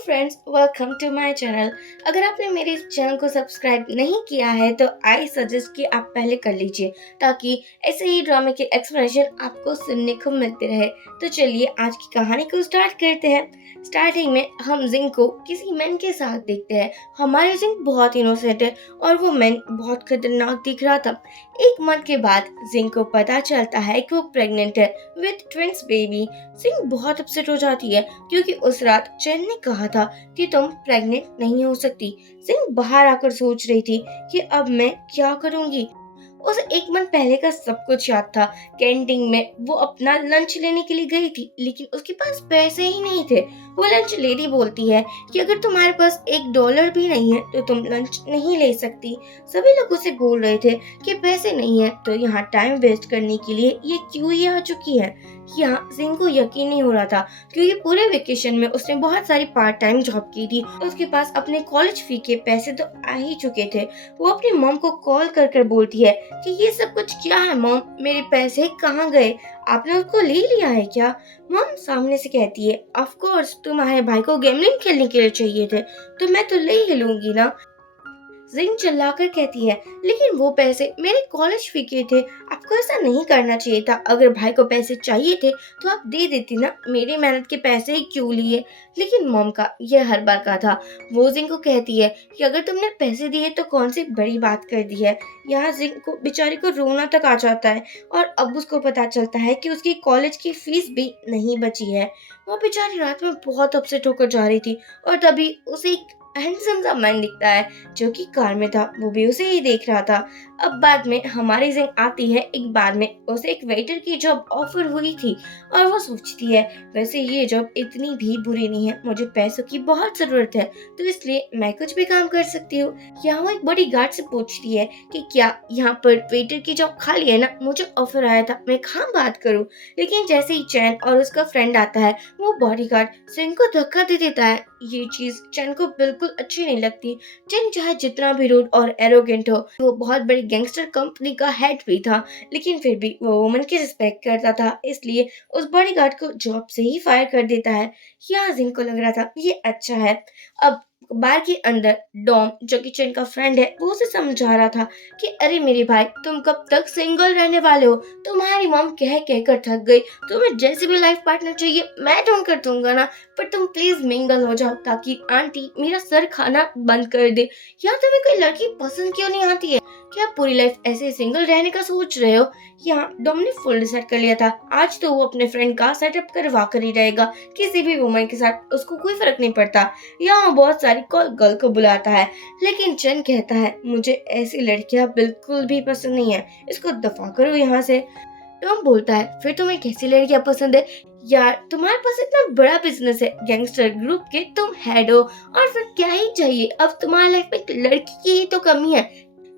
Friends, welcome to my channel. अगर आपने मेरे इस चैनल को सब्सक्राइब नहीं किया है तो आई सजेस्ट कि आप पहले कर लीजिए ताकि ऐसे ही ड्रामे के एक्सप्लेनेशन आपको सुनने को मिलते रहे। तो चलिए आज की कहानी को स्टार्ट करते हैं। स्टार्टिंग में हम जिंग को किसी मैन के साथ देखते हैं। हमारे जिंग बहुत इनोसेंट है और वो मैन बहुत खतरनाक दिख रहा था। एक मंथ के बाद जिंग को पता चलता है कि वो प्रेग्नेंट है विद ट्विंस बेबी। जिंग बहुत अपसेट हो जाती है क्योंकि उस रात चैन ने कहा था कि तुम प्रेग्नेंट नहीं हो सकती। जिंग बाहर आकर सोच रही थी कि अब मैं क्या करूंगी। उसे एक मंथ पहले का सब कुछ याद था। कैंटीन में वो अपना लंच लेने के लिए गई थी लेकिन उसके पास पैसे ही नहीं थे। वो लंच लेडी बोलती है कि अगर तुम्हारे पास $1 भी नहीं है तो तुम लंच नहीं ले सकती। सभी लोग उसे बोल रहे थे कि पैसे नहीं है तो यहाँ टाइम वेस्ट करने के लिए ये क्यों ही आ चुकी है। यहाँ जिंग को यकीन नहीं हो रहा था क्योंकि पूरे वेकेशन में उसने बहुत सारी पार्ट टाइम जॉब की थी। उसके पास अपने कॉलेज फी के पैसे तो आ ही चुके थे। वो अपनी मॉम को कॉल कर कर बोलती है कि ये सब कुछ क्या है मॉम, मेरे पैसे कहाँ गए, आपने उसको ले लिया है क्या। मॉम सामने से कहती है ऑफ कोर्स तुम्हारे भाई को गैम्बलिंग खेलने के लिए चाहिए थे तो मैं तो ले ही लूंगी ना। जिंग चिल्लाकर कहती है लेकिन वो पैसे मेरे कॉलेज फी के थे, आपको ऐसा नहीं करना चाहिए था। अगर भाई को पैसे चाहिए थे तो आप दे देती ना, मेरी मेहनत के पैसे ही क्यों लिए। लेकिन मॉम का यह हर बार का था। वो जिंग को कहती है कि अगर तुमने पैसे दिए तो कौन सी बड़ी बात कर दी है। यहाँ जिंग को बेचारी को रोना तक आ जाता है और अब उसको पता चलता है कि उसकी कॉलेज की फीस भी नहीं बची है। वो बेचारी रात में बहुत अपसेट होकर जा रही थी और तभी उसे एक हैंडसम सा मैन दिखता है जो कि कार में था। वो भी उसे ही देख रहा था। अब बाद में हमारी जिंग आती है। एक बार में उसे एक वेटर की जॉब ऑफर हुई थी और वो सोचती है वैसे ये जॉब इतनी भी बुरी नहीं है, मुझे पैसों की बहुत जरूरत है तो इसलिए मैं कुछ भी काम कर सकती हूँ। यहाँ वो एक बड़ी गार्ड से पूछती है कि क्या यहाँ पर वेटर की जॉब खाली है ना, मुझे ऑफर आया था, मैं कहाँ बात करूँ। लेकिन जैसे ही चैन और उसका फ्रेंड आता है वो बॉडी गार्ड जिंग को धक्का दे देता है। ये चीज चैन को बिल्कुल अच्छी नहीं लगती। चैन चाहे जितना भी रूड और एरोगेंट हो, वो बहुत बड़ी गैंगस्टर कंपनी का हेड भी था लेकिन फिर भी वो वुमन की रिस्पेक्ट करता था, इसलिए उस बॉडीगार्ड को जॉब से ही फायर कर देता है। यहाँ जिंग को लग रहा था ये अच्छा है। अब बार के अंदर डॉम जो कि चैन का फ्रेंड है वो उसे समझा रहा था कि अरे मेरे भाई तुम कब तक सिंगल रहने वाले हो, तुम्हारी मॉम कह कहकर थक गई, तुम्हें जैसे भी लाइफ पार्टनर चाहिए मैं ढूंढ कर दूंगा ना, पर तुम प्लीज मिंगल हो जाओ ताकि आंटी मेरा सर खाना बंद कर दे। या तुम्हें कोई लड़की पसंद क्यों नहीं आती है, क्या पूरी लाइफ ऐसे सिंगल रहने का सोच रहे हो। यहाँ डॉम ने फुल डिसाइड कर लिया था आज तो वो अपने फ्रेंड का सेटअप करवा कर ही रहेगा, किसी भी वुमन के साथ उसको कोई फर्क नहीं पड़ता। यहाँ बहुत सारी कॉल गर्ल को बुलाता है लेकिन चैन कहता है मुझे ऐसी लड़कियां बिल्कुल भी पसंद नहीं है, इसको दफा करो यहाँ से। टॉम बोलता है फिर तुम्हें कैसी लड़कियां पसंद है, यार तुम्हारे पास इतना बड़ा बिजनेस है, गैंगस्टर ग्रुप के तुम हेड हो और फिर क्या ही चाहिए। अब तुम्हारी लाइफ में एक लड़की की ही तो कमी है,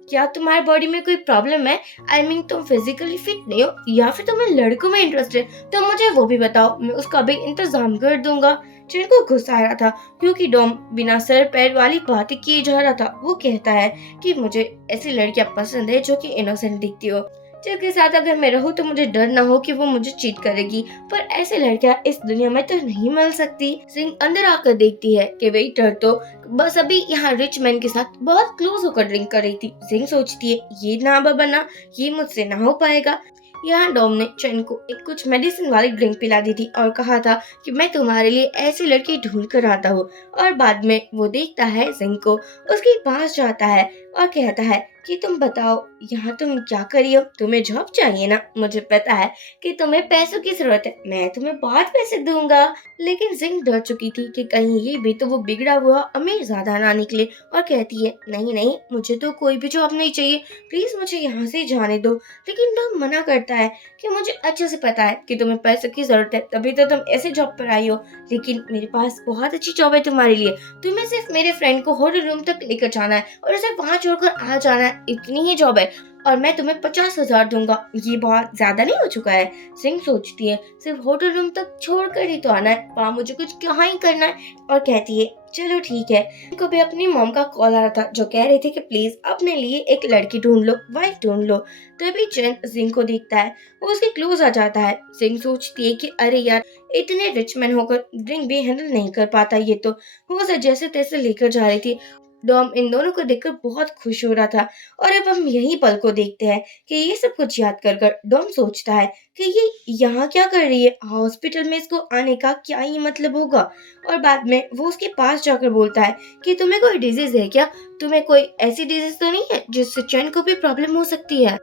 क्या तुम्हारी बॉडी में कोई प्रॉब्लम है, आई मीन तुम फिजिकली फिट नहीं हो या फिर तुम्हें लड़कों में इंटरेस्ट है तो मुझे वो भी बताओ, मैं उसका भी इंतजाम कर दूंगा। चैन को गुस्सा आ रहा था क्योंकि डॉम बिना सर पैर वाली बातें किए जा रहा था। वो कहता है कि मुझे ऐसी लड़कियां पसंद है जो कि इनोसेंट दिखती हो, जिसके साथ अगर मैं रहूं तो मुझे डर ना हो कि वो मुझे चीट करेगी, पर ऐसी लड़कियां इस दुनिया में तो नहीं मिल सकती। सिंह अंदर आकर देखती है कि वेटर तो बस अभी यहाँ रिच मैन के साथ बहुत क्लोज होकर ड्रिंक कर रही थी। सिंह सोचती है ये ना बाबा ना, ये मुझसे ना हो पाएगा। यहाँ डॉम ने चैन को एक कुछ मेडिसिन वाली ड्रिंक पिला दी थी और कहा था कि मैं तुम्हारे लिए ऐसी लड़की ढूंढ कर आता हूँ। और बाद में वो देखता है सिंह को, उसके पास जाता है और कहता है कि तुम बताओ यहाँ तुम क्या करी हो, तुम्हें जॉब चाहिए ना, मुझे पता है कि तुम्हें पैसों की जरूरत है, मैं तुम्हें बहुत पैसे दूंगा। लेकिन जिंग डर चुकी थी कि कहीं ये भी तो वो बिगड़ा हुआ अमीर ज्यादा ना निकले और कहती है नहीं नहीं मुझे तो कोई भी जॉब नहीं चाहिए, प्लीज मुझे यहाँ से जाने दो। लेकिन डॉम मना करता है कि मुझे अच्छे से पता है कि तुम्हें पैसों की जरूरत है तभी तो तुम ऐसे जॉब पर आई हो, लेकिन मेरे पास बहुत अच्छी जॉब है तुम्हारे लिए। तुम्हें सिर्फ मेरे फ्रेंड को होटल रूम तक लेकर जाना है और उसे वहां छोड़कर आ जाना है, इतनी ही जॉब है और मैं तुम्हें 50,000 दूंगा, ये बहुत ज्यादा नहीं हो चुका है? सिंह सोचती है सिर्फ होटल रूम तक छोड़कर ही तो आना है, वहाँ मुझे कुछ कहाँ ही करना है, और कहती है चलो ठीक है। को भी अपनी मॉम का कॉल आ रहा था जो कह रही थी कि प्लीज अपने लिए एक लड़की ढूंढ लो, वाइफ ढूंढ लो। तभी चैन सिंह को देखता है, वो उसके क्लोज आ जाता है। सिंह सोचती है कि अरे यार, इतने रिच मैन होकर ड्रिंक भी हैंडल नहीं कर पाता ये तो। वो उसे जैसे तैसे लेकर जा रही थी। डॉम इन दोनों को देखकर बहुत खुश हो रहा था। और अब हम यही पल को देखते हैं कि ये सब कुछ याद कर कर डॉम सोचता है कि ये यहाँ क्या कर रही है, हॉस्पिटल में इसको आने का क्या ही मतलब होगा। और बाद में वो उसके पास जाकर बोलता है कि तुम्हें कोई डिजीज है क्या, तुम्हें कोई ऐसी डिजीज तो नहीं है जिससे चैन को भी प्रॉब्लम हो सकती है?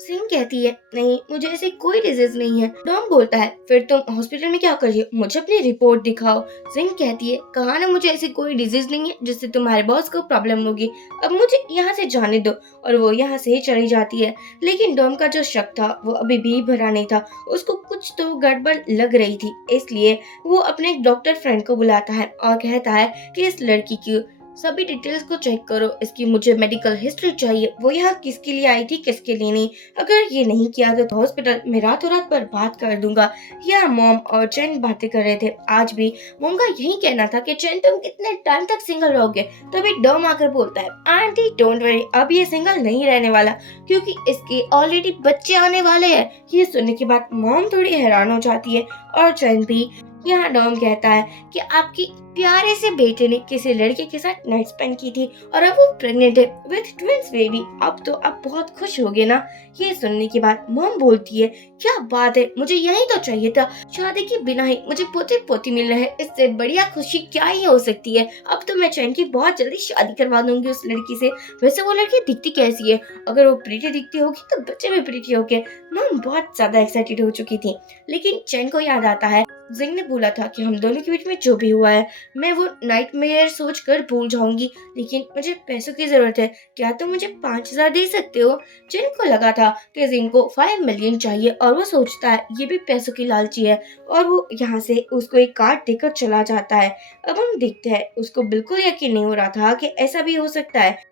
सिंह कहती है नहीं, मुझे ऐसी कोई डिजीज नहीं है। डॉम बोलता है फिर तुम हॉस्पिटल में क्या कर रही हो, मुझे अपनी रिपोर्ट दिखाओ। सिंह कहती है कहा ना मुझे ऐसी कोई डिजीज नहीं है जिससे तुम्हारे बॉस को प्रॉब्लम होगी, अब मुझे यहाँ से जाने दो। और वो यहाँ से ही चली जाती है। लेकिन डॉम का जो शक था वो अभी भी भरा नहीं था, उसको कुछ तो गड़बड़ लग रही थी। इसलिए वो अपने डॉक्टर फ्रेंड को बुलाता है और कहता है कि इस लड़की की सभी डिटेल्स को चेक करो, इसकी मुझे मेडिकल हिस्ट्री चाहिए, वो यहाँ किसके लिए आई थी किसके लिए नहीं। अगर ये नहीं किया तो हॉस्पिटल में रातों रात पर बात कर दूंगा। यहाँ मॉम और चैन बातें कर रहे थे। आज भी मॉम का यही कहना था कि चैन तुम कितने टाइम तक सिंगल रहोगे। तभी डॉम आकर बोलता है आंटी डोंट वरी, अब ये सिंगल नहीं रहने वाला क्योंकि इसके ऑलरेडी बच्चे आने वाले हैं। ये सुनने के बाद मॉम थोड़ी हैरान हो जाती है और चैन भी। यहाँ डॉम कहता है कि आपकी प्यारे से बेटे ने किसी लड़के के साथ नाइट स्पेंड की थी और अब वो प्रेग्नेंट है विद ट्विंस बेबी। अब तो आप बहुत खुश होगे ना। ये सुनने के बाद मॉम बोलती है क्या बात है, मुझे यही तो चाहिए था, शादी के बिना ही मुझे पोते पोती मिल रहे हैं, इससे बढ़िया खुशी क्या ही हो सकती है। अब तो मैं चैन की बहुत जल्दी शादी करवा दूंगी उस लड़की से। वैसे वो लड़की दिखती कैसी है, अगर वो प्रीटी दिखती होगी तो बच्चे भी प्रीटी होंगे। मॉम बहुत ज्यादा एक्साइटेड हो चुकी थी। लेकिन चैन को याद आता है जिंग ने बोला था कि हम दोनों के बीच में जो भी हुआ है मैं वो नाइटमेयर सोच कर भूल जाऊंगी, लेकिन मुझे पैसों की जरूरत है, क्या तुम मुझे 5,000 दे सकते हो? जिन को लगा था कि जिंग को 5 मिलियन चाहिए और वो सोचता है ये भी पैसों की लालची है और वो यहाँ से उसको एक कार्ड देकर चला जाता है। अब हम देखते हैं उसको बिल्कुल यकीन नहीं हो रहा था कि ऐसा भी हो सकता है।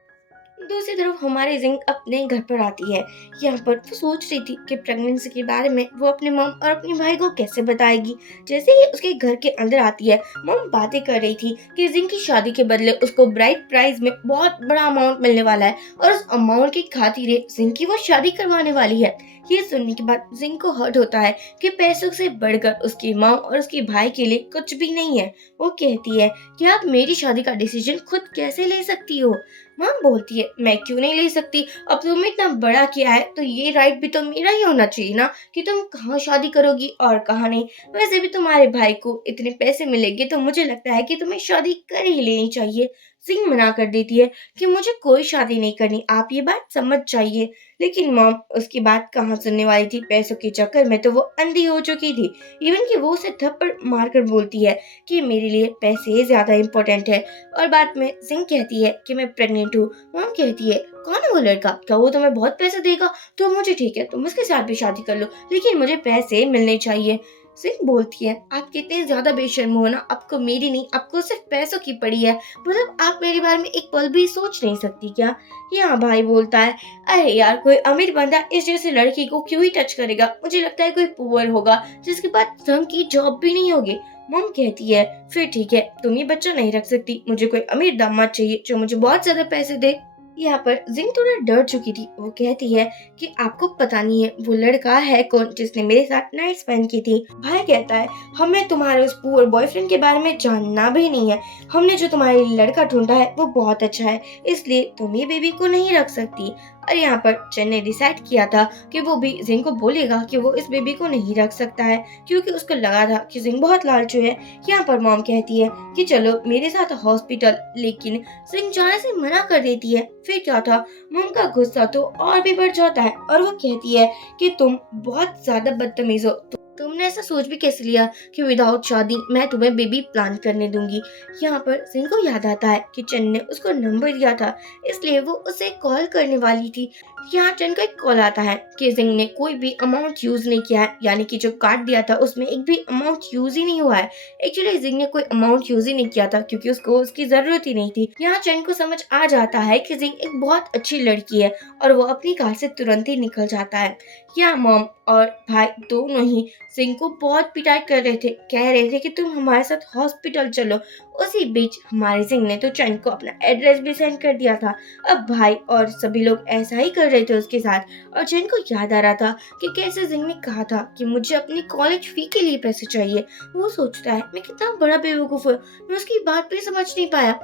दूसरी तरफ हमारी जिंग अपने घर पर आती है। यहाँ पर वो सोच रही थी कि प्रेगनेंसी के बारे में वो अपने मॉम और अपने भाई को कैसे बताएगी। जैसे ही उसके घर के अंदर आती है, मॉम बातें कर रही थी कि जिंग की शादी के बदले उसको ब्राइड प्राइज में बहुत बड़ा अमाउंट मिलने वाला है और उस अमाउंट की खातिर जिंग की वो शादी करवाने वाली है। ये सुनने के बाद जिंग को हर्ट होता है कि पैसों से बढ़कर उसकी माँ और उसके भाई के लिए कुछ भी नहीं है। वो कहती है कि आप मेरी शादी का डिसीजन खुद कैसे ले सकती हो? माँ बोलती है मैं क्यों नहीं ले सकती, अब तुमने इतना बड़ा किया है तो ये राइट भी तो मेरा ही होना चाहिए ना कि तुम कहाँ शादी करोगी और कहाँ नहीं। वैसे भी तुम्हारे भाई को इतने पैसे मिलेंगे तो मुझे लगता है कि तुम्हें शादी कर ही लेनी चाहिए। सिंह मना कर देती है कि मुझे कोई शादी नहीं करनी, आप ये बात समझ जाइए। लेकिन मॉम उसकी बात कहाँ सुनने वाली थी, पैसों के चक्कर में तो वो अंधी हो चुकी थी। इवन कि वो उसे थप्पड़ मारकर बोलती है कि मेरे लिए पैसे ज्यादा इम्पोर्टेंट है। और बाद में सिंह कहती है कि मैं प्रेग्नेंट हूँ। मॉम कहती है कौन है वो लड़का, क्या वो तुम्हें बहुत पैसे देगा? तो मुझे ठीक है, तुम उसके साथ भी शादी कर लो, लेकिन मुझे पैसे मिलने चाहिए। सिंह बोलती है आप कितने ज्यादा बेशर्म हो ना, आपको मेरी नहीं आपको सिर्फ पैसों की पड़ी है, मतलब आप मेरे बारे में एक पल भी सोच नहीं सकती क्या? यहाँ भाई बोलता है अरे यार, कोई अमीर बंदा इस जैसी लड़की को क्यों ही टच करेगा, मुझे लगता है कोई पुअर होगा जिसके पास ढंग की जॉब भी नहीं होगी। मॉम कहती है फिर ठीक है, तुम ये बच्चा नहीं रख सकती, मुझे कोई अमीर दामाद चाहिए जो मुझे बहुत ज्यादा पैसे दे। यहाँ पर जिंग थोड़ा डर चुकी थी। वो कहती है कि आपको पता नहीं है वो लड़का है कौन जिसने मेरे साथ नाइट स्पेंड की थी। भाई कहता है हमें तुम्हारे उस पुअर बॉयफ्रेंड के बारे में जानना भी नहीं है, हमने जो तुम्हारे लिए लड़का ढूंढा है वो बहुत अच्छा है, इसलिए तुम ये बेबी को नहीं रख सकती। और यहाँ पर चैन ने डिसाइड किया था कि वो भी जिंग को बोलेगा कि वो इस बेबी को नहीं रख सकता है क्योंकि उसको लगा था कि जिंग बहुत लालचू है। यहाँ पर मॉम कहती है कि चलो मेरे साथ हॉस्पिटल, लेकिन जिंग जाने से मना कर देती है। फिर क्या था, मॉम का गुस्सा तो और भी बढ़ जाता है और वो कहती है कि तुम बहुत ज्यादा बदतमीज हो, तुमने ऐसा सोच भी कैसे लिया कि विदाउट शादी मैं तुम्हें बेबी प्लान करने दूंगी। यहाँ पर सिंह को याद आता है कि चैन ने उसको नंबर दिया था, इसलिए वो उसे कॉल करने वाली थी। यहाँ चैन को एक कॉल आता है कि जिंग ने कोई भी अमाउंट यूज नहीं किया है, यानी कि जो कार्ड दिया था उसमें एक भी अमाउंट यूज ही नहीं हुआ है। एक्चुअली जिंग ने कोई अमाउंट यूज ही नहीं किया था क्योंकि उसको उसकी जरूरत ही नहीं थी। यहाँ चैन को समझ आ जाता है कि जिंग एक बहुत अच्छी लड़की है और वो अपनी कार से तुरंत ही निकल जाता है। यहाँ मॉम और भाई दोनों ही जिंग को बहुत पिटाई कर रहे थे, कह रहे थे कि तुम हमारे साथ हॉस्पिटल चलो। उसी बीच हमारे जिंग ने तो चैन को अपना एड्रेस भी सेंड कर दिया था। अब भाई और सभी लोग ऐसा ही कर रहे थे उसके साथ, और चैन को याद आ रहा था कि कैसे जिंग ने कहा था कि मुझे अपनी कॉलेज फी के लिए पैसे चाहिए। वो सोचता है मैं कितना बड़ा बेवकूफ हूँ, मैं उसकी बात भी समझ नहीं पाया।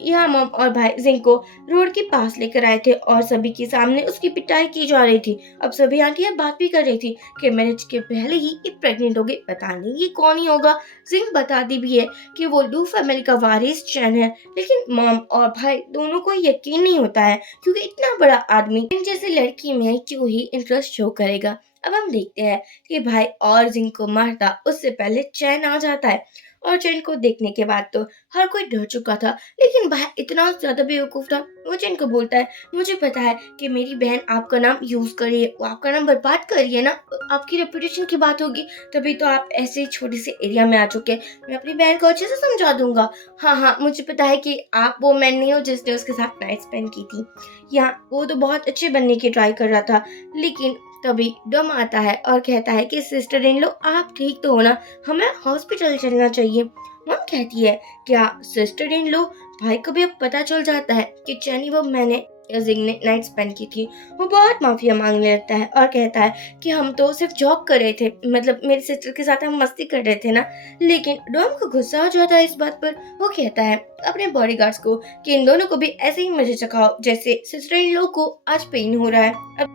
यहाँ मॉम और भाई जिंग को रोड के पास लेकर आए थे और सभी के सामने उसकी पिटाई की जा रही थी। अब सभी आंटियां बात भी कर रही थी कि मैरिज के पहले ही ये प्रेग्नेंट हो गई, पता नहीं ये कौन ही होगा। जिंग बताती भी है कि वो लू फैमिली का वारिस चैन है, लेकिन मॉम और भाई दोनों को यकीन नहीं होता है क्योंकि इतना बड़ा आदमी जिंग जैसी लड़की में क्यों ही इंटरेस्ट शो करेगा। अब हम देखते हैं कि भाई और जिंग को मारता उससे पहले चैन आ जाता है, और चैन को देखने के बाद तो हर कोई डर चुका था, लेकिन भाई इतना ज्यादा बेवकूफ था। वो चैन को बोलता है मुझे पता है कि मेरी बहन आपका नाम यूज कर रही है, वो आपका नाम बर्बाद कर रही है ना, आपकी रेपुटेशन की बात होगी, तभी तो आप ऐसे छोटे से एरिया में आ चुके हैं। मैं अपनी बहन को अच्छे से समझा दूंगा। हाँ हाँ, मुझे पता है कि आप वो मैन नहीं हो जिसने उसके साथ नाइट स्पेंड की थी। यहाँ वो तो बहुत अच्छे बनने की ट्राई कर रहा था, लेकिन तभी डम आता है और कहता है कि सिस्टर इन लो आप ठीक तो हो ना, हमें हॉस्पिटल चलना चाहिए। मम कहती है क्या सिस्टर इन लो। भाई को भी अब पता चल जाता है कि चैनी वो मैंने जिंग ने नाइट स्पेंड की थी। वो बहुत माफिया मांगने लगता है और कहता है कि हम तो सिर्फ जॉक कर रहे थे, मतलब मेरी सिस्टर के साथ हम मस्ती कर रहे थे ना। लेकिन डॉम को गुस्सा हो जाता है इस बात पर। वो कहता है अपने बॉडीगार्ड्स को कि इन दोनों को भी ऐसे ही मजे चखाओ जैसे सिस्टर इन लो को आज पेन हो रहा है।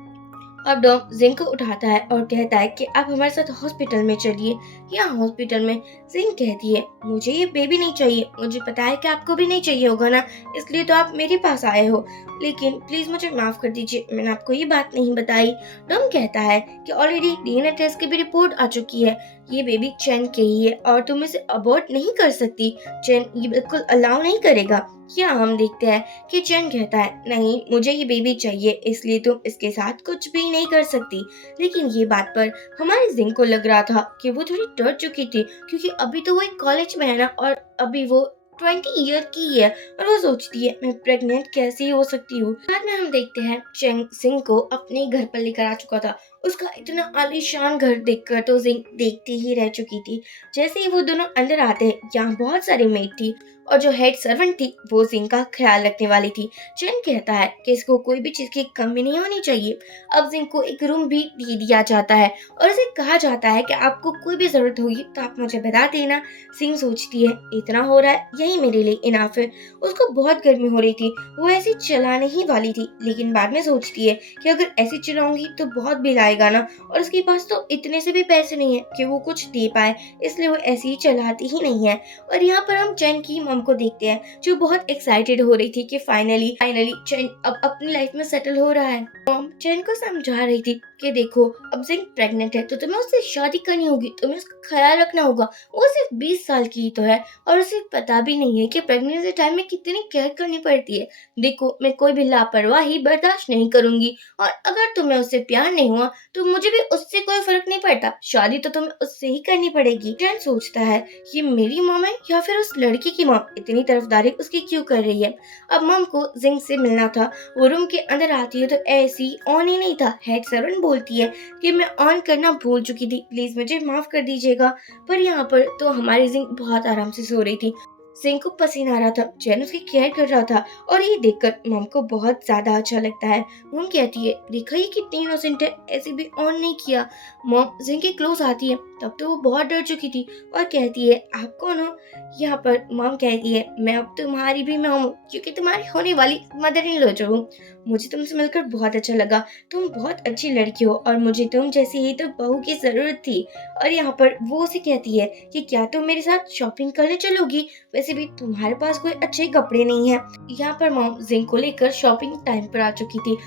अब डॉम जिंग को उठाता है और कहता है कि आप हमारे साथ हॉस्पिटल में चलिए। यहाँ हॉस्पिटल में जिंग कहती है मुझे ये बेबी नहीं चाहिए, मुझे पता है कि आपको भी नहीं चाहिए होगा ना, इसलिए तो आप मेरे पास आए हो, लेकिन प्लीज मुझे माफ कर दीजिए, मैंने आपको ये बात नहीं बताई। डॉम कहता है कि ऑलरेडी डीएनए टेस्ट की भी रिपोर्ट आ चुकी है, ये बेबी चैन के ही है और तुम इसे अबॉर्ट नहीं कर सकती, चैन ये बिल्कुल अलाउ नहीं करेगा। यहाँ हम देखते हैं कि चैन कहता है नहीं मुझे ये बेबी चाहिए, इसलिए तुम इसके साथ कुछ भी नहीं कर सकती। लेकिन ये बात पर हमारे जिंग को लग रहा था कि वो थोड़ी डर चुकी थी क्योंकि अभी तो वो एक कॉलेज में है ना, और अभी वो 20 ईयर की है, और वो सोचती है मैं प्रेग्नेंट कैसे हो सकती हूँ। बाद में हम देखते हैं चैंग सिंह को अपने घर पर लेकर आ चुका था। उसका इतना आलीशान घर देखकर तो जिंग देखती ही रह चुकी थी। जैसे ही वो दोनों अंदर आते हैं यहाँ बहुत सारी मेड थी और जो हेड सर्वेंट थी वो जिंग का ख्याल रखने वाली थी। चैन कहता है कि इसको कोई भी चीज की कमी नहीं होनी चाहिए। अब जिंग को एक रूम भी दे दिया जाता है और उसे कहा जाता है कि आपको कोई भी जरूरत होगी तो आप मुझे बता देना। सिंह सोचती है इतना हो रहा है यही मेरे लिए इनाफ है। उसको बहुत गर्मी हो रही थी, वो ऐसी चलाने ही वाली थी, लेकिन बाद में सोचती है कि अगर ऐसे चलाऊंगी तो बहुत बिल आएगा ना, और उसके पास तो इतने से भी पैसे नहीं है कि वो कुछ दे पाए, इसलिए वो ऐसे ही चलाती ही नहीं है। और यहाँ पर हम चैन की मॉम को देखते हैं जो बहुत एक्साइटेड हो रही थी कि फाइनली फाइनली चैन अब अपनी लाइफ में सेटल हो रहा है। मॉम चैन को समझा रही थी कि देखो अब जिंग प्रेग्नेंट है तो तुम्हें उससे शादी करनी होगी, तुम्हें उसका ख्याल रखना होगा। वो सिर्फ 20 साल की ही तो है और उसे पता भी नहीं है कि प्रेगनेंसी टाइम में कितनी केयर करनी पड़ती है। देखो मैं कोई भी लापरवाही बर्दाश्त नहीं करूंगी, और अगर तुम्हें उससे प्यार नहीं हुआ तो मुझे भी उससे कोई फर्क नहीं पड़ता, शादी तो तुम्हें उससे ही करनी पड़ेगी। जैन सोचता है ये मेरी मॉम है या फिर उस लड़की की मॉम, इतनी तरफदारी उसकी क्यों कर रही है। अब मॉम को जिंग से मिलना था, वो रूम के अंदर आती है तो ऐसी ऑन ही नहीं था। हेड सर्वेंट बोलती है कि मैं ऑन करना भूल चुकी थी, प्लीज मुझे माफ कर दीजिएगा। पर यहाँ पर तो हमारी जिंग बहुत आराम से सो रही थी। जिंग को पसीना आ रहा था, चैन उसकी केयर कर रहा था, और ये देखकर मॉम को बहुत ज्यादा अच्छा लगता है। मॉम कहती है देखा ये कितनी इनोसेंट है, ऐसे भी ऑन नहीं किया। मॉम जिंग के क्लोज आती है, तब तो वो बहुत डर चुकी थी और कहती है आप कौन हो। यहाँ पर मॉम कहती है मैं अब तुम्हारी भी मॉम हूँ, क्योंकि तुम्हारी होने वाली मदर इन लॉ जो हूँ। मुझे तुमसे मिलकर बहुत अच्छा लगा, तुम बहुत अच्छी लड़की हो और मुझे तुम जैसी ही तो बहू की जरूरत थी। और यहाँ पर वो उसे कहती है कि क्या तुम मेरे साथ शॉपिंग करने चलोगी, वैसे भी तुम्हारे पास कोई अच्छे कपड़े नहीं है। यहाँ पर मॉम जिंग को लेकर शॉपिंग टाइम पर आ चुकी थी।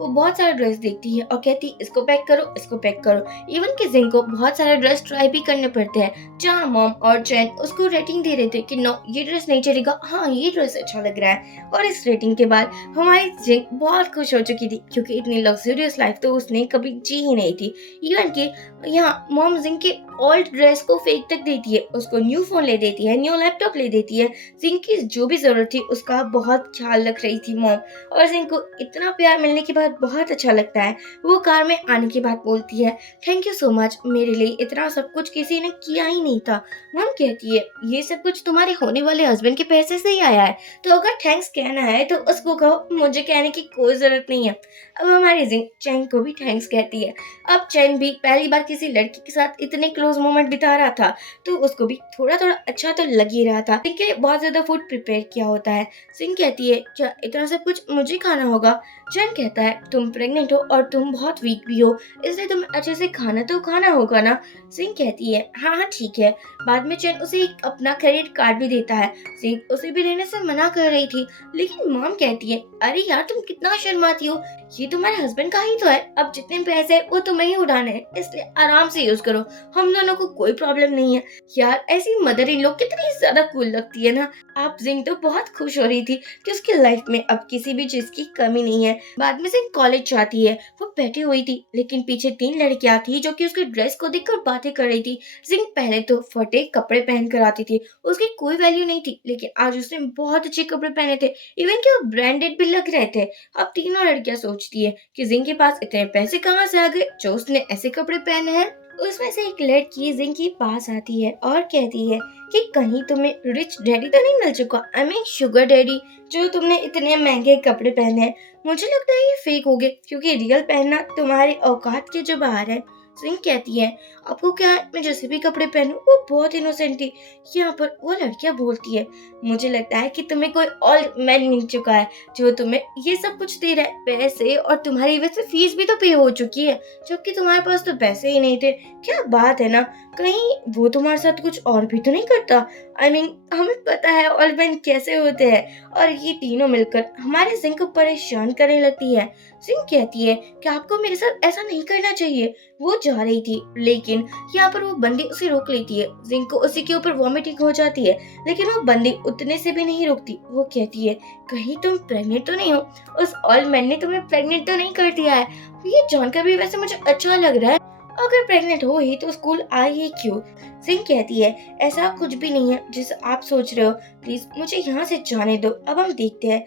वो बहुत सारा ड्रेस देखती है और कहती है इसको पैक करो, इसको पैक करो। इवन कि जिंग को बहुत सारे ड्रेस ट्राई भी करने पड़ते हैं, जहाँ मॉम और चैन उसको रेटिंग दे रहे थे कि नो ये ड्रेस नहीं चलेगा, हाँ ये ड्रेस अच्छा लग रहा है। और इस रेटिंग के बाद हमारी जिंग बहुत खुश हो चुकी थी, क्योंकि इतनी लग्जरियस लाइफ तो उसने कभी जी ही नहीं थी। इवन कि यहाँ मॉम जिंग के ओल्ड ड्रेस को फेंक तक देती है, उसको न्यू फोन ले देती है, न्यू लैपटॉप ले देती है। जिंग की जो भी जरूरत थी उसका बहुत ख्याल रख रही थी मॉम। और जिंग को इतना प्यार मिलने के बाद बहुत अच्छा लगता है। वो कार में आने के बाद बोलती है थैंक यू सो मच, मेरे लिए इतना सब कुछ किसी ने किया ही नहीं था। मॉम कहती है ये सब कुछ तुम्हारे होने वाले हस्बैंड के पैसे से ही आया है, तो अगर थैंक्स कहना है तो उसको कहो, मुझे कहने की कोई जरूरत नहीं है। अब हमारी जिंग चैन को भी थैंक्स कहती है। अब चैन भी पहली बार किसी लड़की के साथ इतने क्लोज मोमेंट बिता रहा था, तो उसको भी थोड़ा थोड़ा अच्छा तो लग ही रहा था। सिंह के लिए बहुत ज्यादा फूड प्रिपेयर किया होता है। सिंह कहती है क्या इतना सब कुछ मुझे खाना होगा? चैन कहता है तुम प्रेग्नेंट हो और तुम बहुत वीक भी हो, इसलिए तुम्हें अच्छे से खाना तो खाना होगा ना। सिंह कहती है हाँ हाँ ठीक है। बाद में चैन उसे एक अपना क्रेडिट कार्ड भी देता है। सिंह उसे भी लेने से मना कर रही थी, लेकिन मॉम कहती है अरे यार तुम कितना शर्माती हो, ये तुम्हारे हस्बैंड का ही तो है, अब जितने पैसे है वो तुम्हें ही उड़ाने हैं, इसलिए आराम से यूज करो, हम दोनों को कोई प्रॉब्लम नहीं है। यार ऐसी मदर इन लॉ कितनी ज्यादा कूल लगती है ना। आप जिंग तो बहुत खुश हो रही थी कि उसकी लाइफ में अब किसी भी चीज की कमी नहीं है। बाद में जिंग कॉलेज जाती है। वो बैठी हुई थी, लेकिन पीछे 3 लड़कियां थी जो कि उसके ड्रेस को देखकर बातें कर रही थी। जिंग पहले तो फटे कपड़े पहन कर आती थी, उसकी कोई वैल्यू नहीं थी, लेकिन आज उसने बहुत अच्छे कपड़े पहने थे, इवन कि वो ब्रांडेड भी लग रहे थे। अब तीनों लड़कियां सोचती है कि जिंग के पास इतने पैसे कहाँ से आ गए जो उसने ऐसे कपड़े पहने हैं। उसमें से एक लड़की जिंग के पास आती है और कहती है कि कहीं तुम्हें रिच डैडी तो नहीं मिल चुका, आई मीन शुगर डैडी, जो तुमने इतने महंगे कपड़े पहने हैं। मुझे लगता है ये फेक हो गए, क्योंकि रियल पहनना तुम्हारी औकात के जो बाहर है। जिंग कहती है आपको क्या है, मैं जैसे भी कपड़े पहनूं वो बहुत इनोसेंट थी। यहाँ पर वो लड़कियां बोलती है मुझे लगता है कि तुम्हें कोई और मैन मिल चुका है जो तुम्हें ये सब कुछ दे रहा है पैसे, और तुम्हारी वैसे फीस भी तो पे हो चुकी है, जबकि तुम्हारे पास तो पैसे ही नहीं थे। क्या बात है ना, कहीं वो तुम्हारे साथ कुछ और भी तो नहीं करता? आई मीन हमें पता है ऑल मैन कैसे होते हैं। और ये तीनों मिलकर हमारे जिंग को परेशान करने लगती है। जिंग कहती है कि आपको मेरे साथ ऐसा नहीं करना चाहिए। वो जा रही थी, लेकिन यहाँ पर वो बंदी उसे रोक लेती है। जिंग को उसी के ऊपर वॉमिटिंग हो जाती है, लेकिन वो बंदी उतने से भी नहीं रुकती। वो कहती है कहीं तुम प्रेग्नेंट तो नहीं हो, उस ऑल मैन ने तुम्हें प्रेग्नेंट तो नहीं कर दिया है? ये जानकर भी वैसे मुझे अच्छा लग रहा है, अगर प्रेग्नेंट हो ही तो स्कूल आई ही क्यों? जिंग कहती है ऐसा कुछ भी नहीं है जिसे आप सोच रहे हो, प्लीज मुझे यहाँ से जाने दो, अब हम देखते हैं।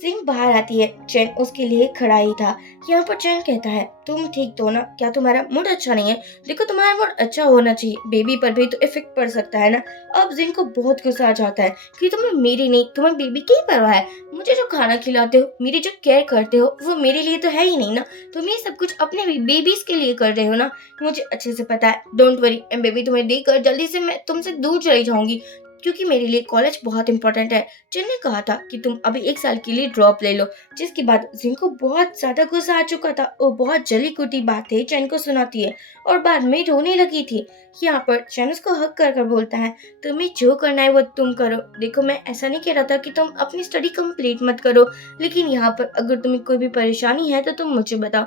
सिंह बाहर आती है, चैन उसके लिए खड़ा ही था। यहाँ पर चैन कहता है तुम ठीक तो ना, क्या तुम्हारा मूड अच्छा नहीं है? देखो तुम्हारा मूड अच्छा होना चाहिए, बेबी पर भी तो इफेक्ट पड़ सकता है ना। अब जिंग को बहुत गुस्सा आ जाता है कि तुम्हें मेरी नहीं तुम्हें बेबी की ही परवाह है। मुझे जो खाना खिलाते हो, मेरी जो केयर करते हो, वो मेरे लिए तो है ही नहीं ना। तुम ये सब कुछ अपने बेबीज के लिए कर रहे हो ना, मुझे अच्छे से पता है। डोंट वरी, बेबी तुम्हें देकर जल्दी से मैं तुमसे दूर चली जाऊंगी, क्योंकि मेरे लिए कॉलेज बहुत इंपॉर्टेंट है। जिन ने कहा था कि तुम अभी 1 साल के लिए ड्रॉप ले लो। जिसके बाद जिन को बहुत ज्यादा गुस्सा आ चुका था, वो बहुत जली कुटी बातें चैन को सुनाती है और बाद में रोने लगी थी। यहाँ पर चैन उसको हक कर कर बोलता है तुम्हें जो करना है वो तुम करो। देखो मैं ऐसा नहीं कह रहा था कि तुम अपनी स्टडी कंप्लीट मत करो, लेकिन यहाँ पर अगर तुम्हें कोई भी परेशानी है तो तुम मुझे बताओ।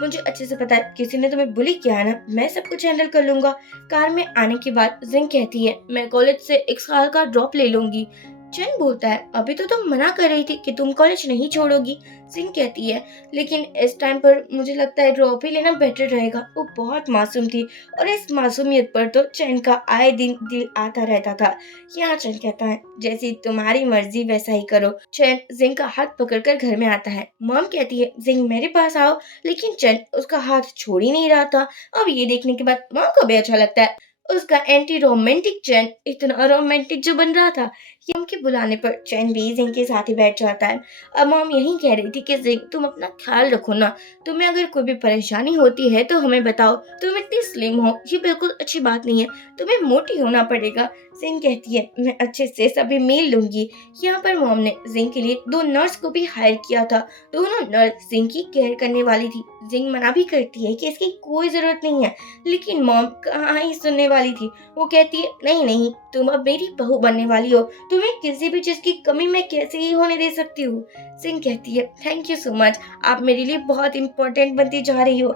मुझे अच्छे से पता है किसी ने तुम्हें बुली किया है ना, मैं सब कुछ हैंडल कर लूंगा। कार में आने के बाद जिंग कहती है मैं कॉलेज से 1 साल का ड्रॉप ले लूंगी। चैन बोलता है अभी तो तुम मना कर रही थी कि तुम कॉलेज नहीं छोड़ोगी। जिंग कहती है लेकिन इस टाइम पर मुझे लगता है ड्रॉप ही लेना बेटर रहेगा। वो बहुत मासूम थी और इस मासूमियत पर तो चैन का आए दिन दिल आता रहता था। यहाँ चैन कहता है जैसी तुम्हारी मर्जी वैसा ही करो। चैन जिंग का हाथ पकड़कर घर में आता है। मॉम कहती है जिंग मेरे पास आओ, लेकिन चैन उसका हाथ छोड़ ही नहीं रहा था। अब ये देखने के बाद मॉम को भी अच्छा लगता है, उसका एंटी रोमांटिक चैन इतना रोमांटिक जो बन रहा था। मॉम के बुलाने पर चैन भी जिंग के साथ ही बैठ जाता है। अब मॉम यही कह रही थी कि जिंग तुम अपना ख्याल रखो ना, तुम्हें अगर कोई भी परेशानी होती है तो हमें बताओ। तुम इतनी स्लिम हो ये बिल्कुल अच्छी बात नहीं है, तुम्हें मोटी होना पड़ेगा। जिंग कहती है मैं अच्छे से सभी मील लूंगी। यहाँ पर मॉम ने जिंग के लिए 2 नर्स को भी हायर किया था। दोनों नर्स जिंग की केयर करने वाली थी। जिंग मना भी करती है कि इसकी कोई जरूरत नहीं है, लेकिन मॉम कहाँ ही सुनने वाली थी। वो कहती है नहीं नहीं, तुम अब मेरी बहू बनने वाली हो, तुम तुम्हें किसी भी चीज की कमी मैं कैसे ही होने दे सकती हूँ। सिंह कहती है, थैंक यू सो मच, आप मेरे लिए बहुत इंपॉर्टेंट बनती जा रही हो।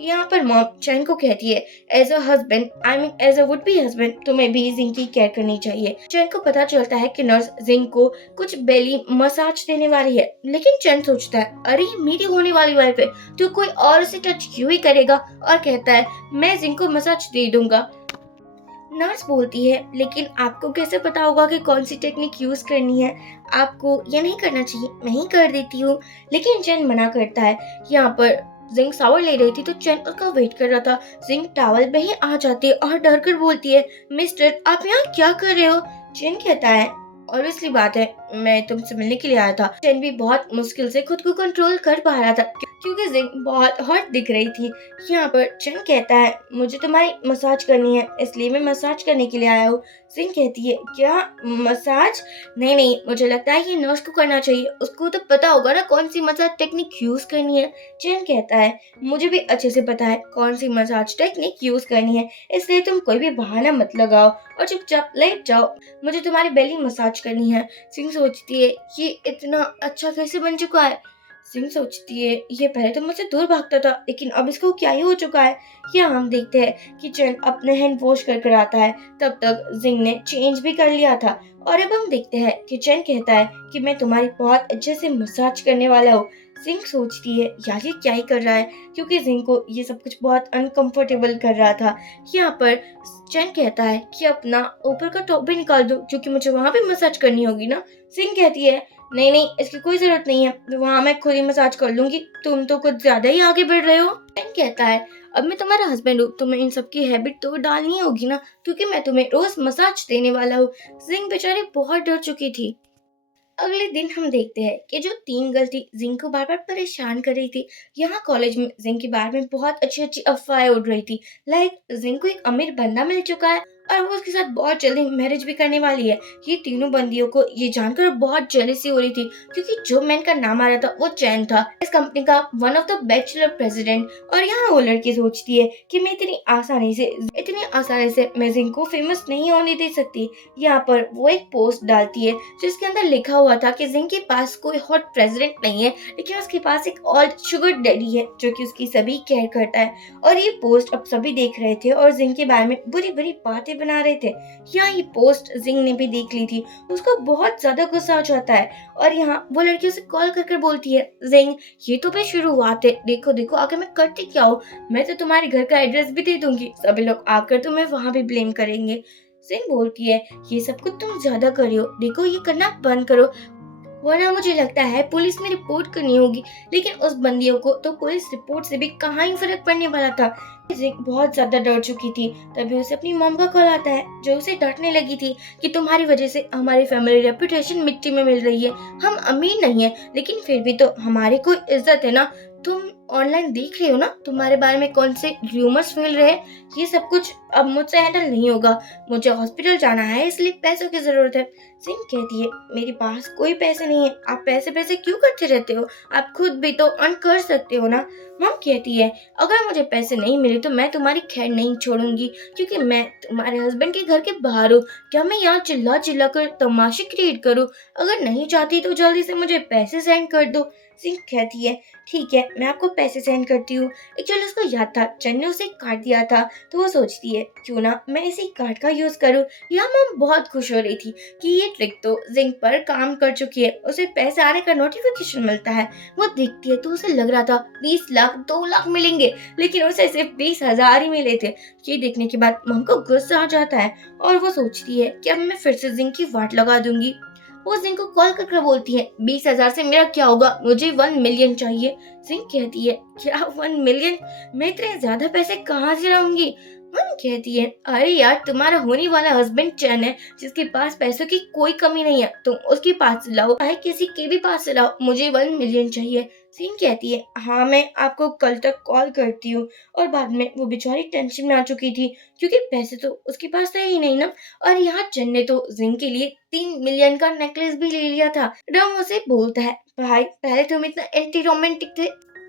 यहाँ पर मॉम चैन को कहती है, as a husband, I mean as a would be husband, तुम्हें भी जिंग की केयर करनी चाहिए। चैन को पता चलता है कि नर्स जिंग को कुछ बेली मसाज देने वाली है, लेकिन चैन सोचता है, अरे ये मेरी होने वाली वाइफ है तो कोई और उसे टच क्यों ही करेगा, और कहता है, मैं जिंग को मसाज दे दूंगा। नर्स बोलती है, लेकिन आपको कैसे पता होगा कि कौन सी टेक्निक यूज करनी है, आपको ये नहीं करना चाहिए, मैं ही कर देती हूँ। लेकिन चैन मना करता है। यहाँ पर जिंग शावर ले रही थी तो चैन उसका वेट कर रहा था। जिंग टॉवल में ही आ जाती है और डर कर बोलती है, मिस्टर आप यहाँ क्या कर रहे हो। चैन कहता है, ऑब्वियसली बात है, मैं तुमसे मिलने के लिए आया था। चैन भी बहुत मुश्किल से खुद को कंट्रोल कर पा रहा था क्योंकि जिंग बहुत हॉट दिख रही थी। यहाँ पर चैन कहता है, मुझे तुम्हारी मसाज करनी है, इसलिए मैं मसाज करने के लिए आया हूँ। जिंग कहती है, क्या मसाज? नहीं नहीं, मुझे लगता है ये नर्स को करना चाहिए, उसको तो पता होगा ना कौन सी मसाज टेक्निक यूज करनी है। चैन कहता है, मुझे भी अच्छे से पता है कौन सी मसाज टेक्निक यूज करनी है, इसलिए तुम कोई भी बहाना मत लगाओ और चुपचाप लेट जाओ, मुझे तुम्हारी बेली मसाज करनी है। सिंह सोचती है, ये इतना अच्छा कैसे बन चुका है। सिंह सोचती है, ये पहले तो मुझसे दूर भागता था, लेकिन अब इसको क्या ही हो चुका है। यहाँ हम देखते हैं कि चैन अपने हैंड वॉश कर कर आता है, तब तक जिंग ने चेंज भी कर लिया था। और अब हम देखते हैं कि चैन कहता है कि मैं तुम्हारी बहुत अच्छे से मसाज करने वाला हूँ। जिंग सोचती है, यार ये क्या ही कर रहा है, क्योंकि जिंग को ये सब कुछ बहुत अनकंफर्टेबल कर रहा था। यहाँ पर चैन कहता है कि अपना ऊपर का टॉप भी निकाल दो, क्योंकि मुझे वहां भी मसाज करनी होगी ना। सिंह कहती है, नहीं नहीं, इसकी कोई जरूरत नहीं है, वहां मैं खुद ही मसाज कर लूंगी, तुम तो कुछ ज्यादा ही आगे बढ़ रहे हो। चैन कहता है, अब मैं तुम्हारा हस्बैंड हूँ, तुम्हें इन सब की हैबिट तो डालनी होगी ना, क्योंकि मैं तुम्हें रोज मसाज देने वाला हूँ। सिंह बेचारी बहुत डर चुकी थी। अगले दिन हम देखते हैं कि जो तीन गर्ल थी जिंग को बार बार परेशान कर रही थी। यहाँ कॉलेज में जिंग के बारे में बहुत अच्छी अच्छी अफवाहें उड़ रही थी, लाइक जिंग को एक अमीर बंदा मिल चुका है और वो उसके साथ बहुत जल्दी मैरिज भी करने वाली है। ये तीनों बंदियों को ये जानकर बहुत जेलसी हो रही थी, क्योंकि जो मैन का नाम आ रहा था वो चैन था, इस कंपनी का one of the bachelor president. और यहाँ वो लड़की सोचती है कि मैं इतनी आसानी से मैं जिंग को फेमस नहीं होने दे सकती। यहाँ पर वो एक पोस्ट डालती है जिसके अंदर लिखा हुआ था कि जिंग के पास कोई हॉट प्रेसिडेंट नहीं है, लेकिन उसके पास एक ओल्ड शुगर डैडी है जो कि उसकी सभी केयर करता है। और ये पोस्ट अब सभी देख रहे थे और जिंग के बारे में बुरी बुरी बातें बना रहे थे। यहाँ ये पोस्ट जिंग ने भी देख ली थी, उसको बहुत ज्यादा गुस्सा आ जाता है और यहाँ वो लड़की उसे कॉल कर कर बोलती है, जिंग ये तो बस शुरुआत है, देखो देखो आगे मैं करती क्या हूँ, मैं तो तुम्हारे घर का एड्रेस भी दे दूंगी, सभी लोग आकर तुम्हें वहाँ भी ब्लेम करेंगे। जिंग बोलती है, ये सब कुछ तुम ज्यादा कर रही हो, देखो ये करना बंद करो, वरना मुझे लगता है पुलिस में रिपोर्ट करनी होगी। लेकिन उस बंदियों को तो पुलिस रिपोर्ट से भी कहाँ ही फर्क पड़ने वाला था। जिंग बहुत ज्यादा डर चुकी थी। तभी उसे अपनी मॉम का कॉल आता है जो उसे डांटने लगी थी कि तुम्हारी वजह से हमारी फैमिली रेपुटेशन मिट्टी में मिल रही है, हम अमीर नहीं है लेकिन फिर भी तो हमारी कोई इज्जत है ना। तुम ऑनलाइन देख रहे हो ना तुम्हारे बारे में कौन से र्यूमर्स फैल रहे हैं, ये सब कुछ अब मुझसे हैंडल नहीं होगा, मुझे हॉस्पिटल जाना है इसलिए पैसों की जरूरत है। सिंह कहती है, मेरे पास कोई पैसे नहीं है, आप पैसे पैसे क्यों करते रहते हो, आप खुद भी तो अर्न कर सकते हो ना। मॉम कहती है, अगर मुझे पैसे नहीं मिले तो मैं तुम्हारी खैर नहीं छोड़ूंगी, क्योंकि मैं तुम्हारे हस्बैंड के घर के बाहर हूँ, क्या मैं यहाँ चिल्ला चिल्ला कर तमाशे क्रिएट करूँ, अगर नहीं चाहती तो जल्दी से मुझे पैसे सेंड कर दो। सिंह कहती है, ठीक है मैं आपको पैसे सेंड करती हूँ। एक्चुअली उसको याद था चैन ने उसे काट दिया था, तो वो सोचती है क्यों ना मैं इसी कार्ड का यूज करूँ। यहाँ मॉम बहुत खुश हो रही थी कि ये ट्रिक तो जिंग पर काम कर चुकी है, उसे पैसे आने का नोटिफिकेशन मिलता है। वो देखती है तो उसे लग रहा था 20 लाख 2 लाख मिलेंगे, लेकिन उसे सिर्फ 20,000 ही मिले थे। ये देखने के बाद मॉम को गुस्सा आ जाता है और वो सोचती है कि अब मैं फिर से जिंग की वाट लगा दूंगी। वो जिंग को कॉल करके बोलती है, 20,000 से मेरा क्या होगा, मुझे 1 मिलियन चाहिए। जिंग कहती है, क्या 1 मिलियन, मैं इतने ज्यादा पैसे कहाँ से लाऊंगी। मम कहती है, अरे यार तुम्हारा होने वाला हस्बैंड चैन है जिसके पास पैसों की कोई कमी नहीं है, तुम उसके पास से लाओ चाहे किसी के भी पास से लाओ, मुझे 1 मिलियन चाहिए। सिंह कहती है, हाँ मैं आपको कल तक कॉल करती हूँ। और बाद में वो बेचारी टेंशन में आ चुकी थी क्योंकि पैसे तो उसके पास थे ही नहीं ना। और यहाँ चैन ने तो जिंग के लिए 3 मिलियन का नेकलेस भी ले लिया था। डम उसे बोलता है, भाई पहले तुम इतना एंटी रोमांटिक थे,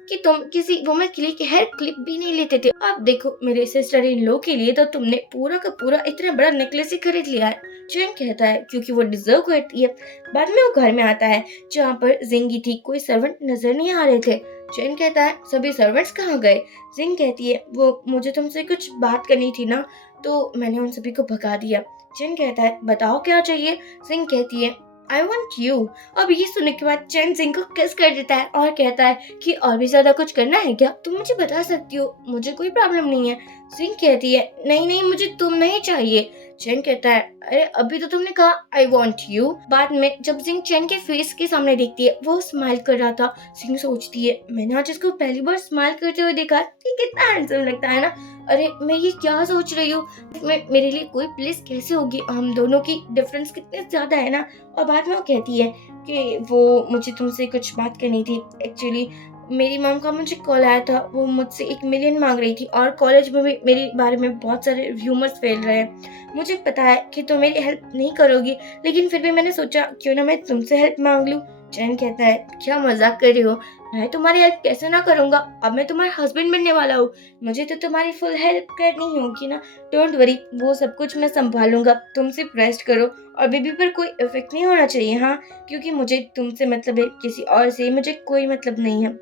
कि तुम किसी वुमन के लिए हेयर क्लिप भी नहीं लेते थे। अब देखो मेरे सिस्टर इन लॉ के लिए तो तुमने पूरा का पूरा इतना बड़ा नेकलेस ही खरीद लिया है। चैन कहता है क्योंकि वो डिजर्व करती है। बाद में वो घर में आता है जहाँ पर जिंगी थी, कोई सर्वेंट नजर नहीं आ रहे थे। चैन कहता है सभी सर्वेंट्स कहाँ गए? जिंग कहती है वो मुझे तुमसे कुछ बात करनी थी ना, तो मैंने उन सभी को भगा दिया। चैन कहता है बताओ क्या चाहिए? जिंग कहती है आई वॉन्ट यू। अब ये सुनने के बाद चैन जिंग को किस कर देता है और कहता है कि और भी ज्यादा कुछ करना है क्या? तुम मुझे बता सकती हो, मुझे कोई प्रॉब्लम नहीं है। जिंग कहती है नहीं नहीं, मुझे तुम नहीं चाहिए। चैन कहता है अरे अभी तो तुमने कहा आई वॉन्ट यू। बाद में जब जिंग चैन के फेस के सामने देखती है, वो स्माइल कर रहा था। जिंग सोचती है मैंने आज इसको पहली बार स्माइल करते हुए देखा, ये कितना हैंडसम लगता है ना। अरे मैं ये क्या सोच रही हूँ, मेरे लिए कोई प्लेस कैसे होगी, हम दोनों की डिफरेंस कितने ज्यादा है ना। और बाद में वो कहती है कि वो मुझे तुमसे कुछ बात करनी थी। एक्चुअली मेरी मॉम का मुझे कॉल आया था, वो मुझसे 1 मिलियन मांग रही थी और कॉलेज में भी मेरे बारे में बहुत सारे र्यूमर्स फैल रहे हैं। मुझे पता है कि तुम मेरी हेल्प नहीं करोगी, लेकिन फिर भी मैंने सोचा क्यों ना मैं तुमसे हेल्प मांग लूं। चैन कहता है क्या मजाक कर रही हो, मैं तुम्हारी हेल्प कैसे ना करूंगा, अब मैं तुम्हारा हस्बैंड बनने वाला हूँ, मुझे तो तुम्हारी फुल हेल्प करनी होगी ना। डोंट वरी, वो सब कुछ मैं संभालूंगा, तुम सिर्फ रेस्ट करो और बेबी पर कोई इफेक्ट नहीं होना चाहिए। हाँ, क्योंकि मुझे तुमसे मतलब है, किसी और से मुझे कोई मतलब नहीं है।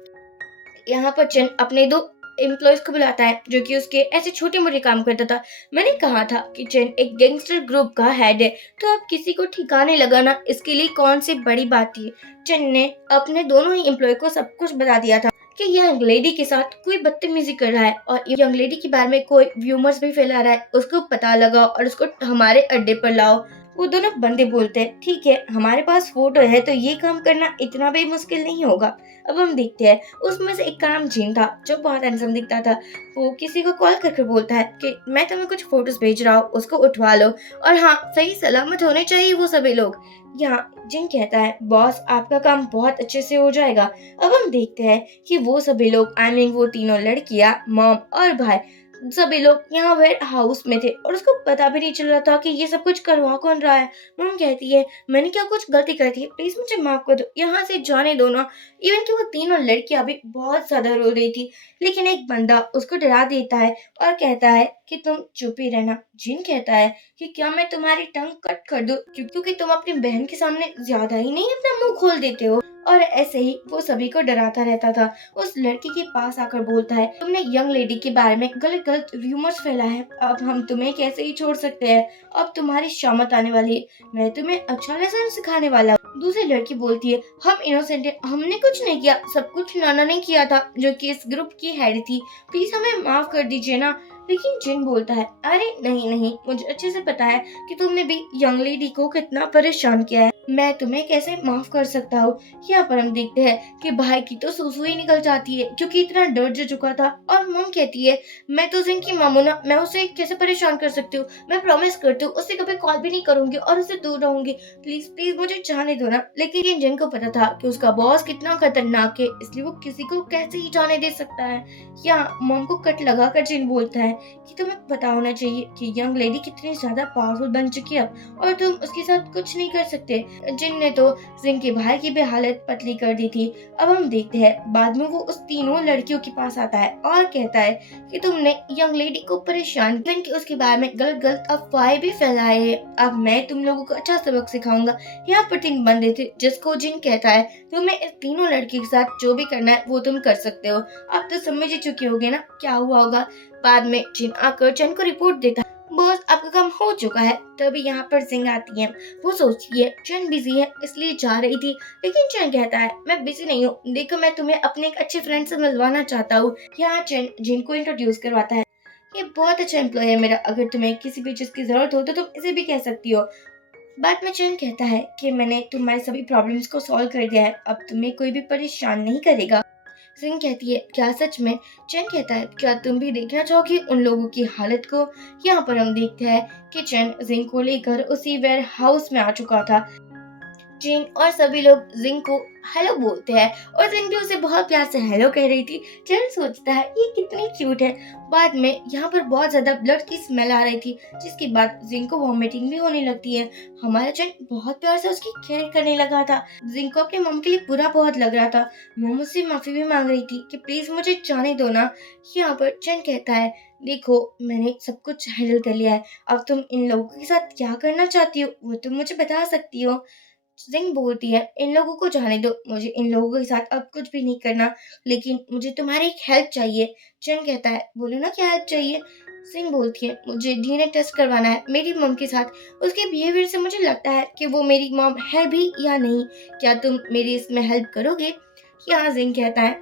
यहाँ पर चैन अपने 2 एम्प्लॉयज को बुलाता है जो कि उसके ऐसे छोटे मोटे काम करता था। मैंने कहा था कि चैन एक गैंगस्टर ग्रुप का हेड है, तो अब किसी को ठिकाने लगाना इसके लिए कौन सी बड़ी बात थी। चैन ने अपने दोनों ही एम्प्लॉय को सब कुछ बता दिया था कि यंग लेडी के साथ कोई बदतमीजी कर रहा है और यंग लेडी के बारे में कोई व्यूमर्स भी फैला रहा है, उसको पता लगाओ और उसको हमारे अड्डे पर लाओ। वो दोनों बंदे बोलते हैं ठीक है, हमारे पास फोटो है तो ये काम करना इतना भी मुश्किल नहीं होगा। अब हम देखते हैं उसमें से एक का नाम जिन था जो बहुत हैंडसम दिखता था। वो किसी को कॉल करके बोलता है कि मैं तुम्हें कुछ फोटोज भेज रहा हूँ, उसको उठवा लो और हाँ सही सलामत होने चाहिए वो सभी लोग। यहाँ जिन कहता है बॉस आपका काम बहुत अच्छे से हो जाएगा। अब हम देखते हैं कि वो सभी लोग आई मीन वो तीनों लड़कियां, मॉम और भाई, सभी लोग यहाँ वेयर हाउस में थे और उसको पता भी नहीं चल रहा था कि ये सब कुछ करवा कौन रहा है। मॉम कहती है मैंने क्या कुछ गलती कर दी है, प्लीज मुझे माफ कर दो, यहाँ से जाने दो ना। इवन कि वो तीनों लड़कियां भी बहुत ज्यादा रो रही थी, लेकिन एक बंदा उसको डरा देता है और कहता है कि तुम चुप ही रहना। जिन कहता है कि क्या मैं तुम्हारी टंग कट कर दूं, क्योंकि तुम अपनी बहन के सामने ज्यादा ही नहीं अपना मुंह खोल देते हो। और ऐसे ही वो सभी को डराता रहता था। उस लड़की के पास आकर बोलता है तुमने यंग लेडी के बारे में गलत गलत रूमर्स फैला है, अब हम तुम्हें कैसे ही छोड़ सकते हैं, अब तुम्हारी शामत आने वाली है, मैं तुम्हें अच्छा लेसन सिखाने वाला हूँ। दूसरी लड़की बोलती है हम इनोसेंट है, हमने कुछ नहीं किया, सब कुछ नाना ने किया था जो कि इस ग्रुप की हेड थी, प्लीज हमें माफ कर दीजिए ना। लेकिन जिन बोलता है अरे नहीं नहीं, मुझे अच्छे से पता है कि तुमने भी यंग लेडी को कितना परेशान किया है, मैं तुम्हें कैसे माफ कर सकता हूँ। यहाँ पर हम देखते हैं कि भाई की तो सुसु ही निकल जाती है क्योंकि इतना डर जा चुका था। और मम कहती है मैं तो जिन की मम हूं ना, मैं उसे कैसे परेशान कर सकती हूँ, मैं प्रॉमिस करती हूँ उससे कभी कॉल भी नहीं करूंगी और उससे दूर रहूंगी, प्लीज प्लीज मुझे जाने दो ना। लेकिन जिन को पता था कि उसका बॉस कितना खतरनाक है, इसलिए वो किसी को कैसे ही जाने दे सकता है। यहाँ मम को कट लगा कर जिन बोलता है कि तुम्हें पता होना चाहिए कि यंग लेडी कितनी ज्यादा पावरफुल बन चुकी है और तुम उसके साथ कुछ नहीं कर सकते। जिन ने तो जिन के भाई की भी हालत पतली कर दी थी। अब हम देखते हैं बाद में वो उस तीनों लड़कियों के पास आता है और कहता है कि तुमने यंग लेडी को परेशान किया, कि उसके बारे में गलत गलत अफवाहें भी फैलाए हैं, अब मैं तुम लोगों को अच्छा सबक सिखाऊंगा। यहाँ पर 3 बंदे थे जिसको जिन कहता है तुम्हें इस तीनों लड़की के साथ जो भी करना है वो तुम कर सकते हो। अब तो समझ ही चुके होगे ना क्या हुआ होगा। बाद में जिन आकर चैन को रिपोर्ट देता है बॉस आपका काम हो चुका है। तभी यहाँ पर जिंग आती है, वो सोचती है चैन बिजी है इसलिए जा रही थी, लेकिन चैन कहता है मैं बिजी नहीं हूँ, देखो मैं तुम्हें अपने एक अच्छे फ्रेंड से मिलवाना चाहता हूँ। यहाँ चैन जिन को इंट्रोड्यूस करवाता है, ये बहुत अच्छा एम्प्लॉय है मेरा, अगर तुम्हें किसी भी चीज की जरूरत हो तो तुम इसे भी कह सकती हो। बाद में चैन कहता है कि मैंने तुम्हारे सभी प्रॉब्लम्स को सॉल्व कर दिया है, अब तुम्हें कोई भी परेशान नहीं करेगा। जिंग कहती है क्या सच में? चैन कहता है क्या तुम भी देखना चाहोगी उन लोगों की हालत को। यहाँ पर हम देखते हैं कि चैन जिंग को लेकर उसी वेयर हाउस में आ चुका था जिन और सभी लोग जिंग को हेलो बोलते हैं और जिंग भी उसे बहुत प्यार से हेलो कह रही थी। चैन सोचता है ये कितनी क्यूट है। बाद में यहाँ पर बहुत ज्यादा ब्लड की स्मेल आ रही थी, जिसके बाद जिंग को वॉमिटिंग भी होने लगती है। हमारा चैन बहुत प्यार से उसकी केयर करने लगा था। जिंग को अपने मम के लिए बुरा बहुत लग रहा था। मम उससे माफी भी मांग रही थी कि प्लीज मुझे जाने दो ना। यहाँ पर चैन कहता है देखो मैंने सब कुछ हैंडल कर लिया है, अब तुम इन लोगों के साथ क्या करना चाहती हो वो तुम मुझे बता सकती हो। जिंग बोलती है इन लोगों को जाने दो, मुझे इन लोगों के साथ अब कुछ भी नहीं करना, लेकिन मुझे तुम्हारी एक हेल्प चाहिए। चैन कहता है बोलो ना क्या हेल्प चाहिए। सिंह बोलती है मुझे डीएनए टेस्ट करवाना है मेरी मम के साथ। उसके बिहेवियर से मुझे लगता है कि वो मेरी मम है भी या नहीं, क्या तुम मेरी इसमें हेल्प करोगे। यहाँ जिंग कहता है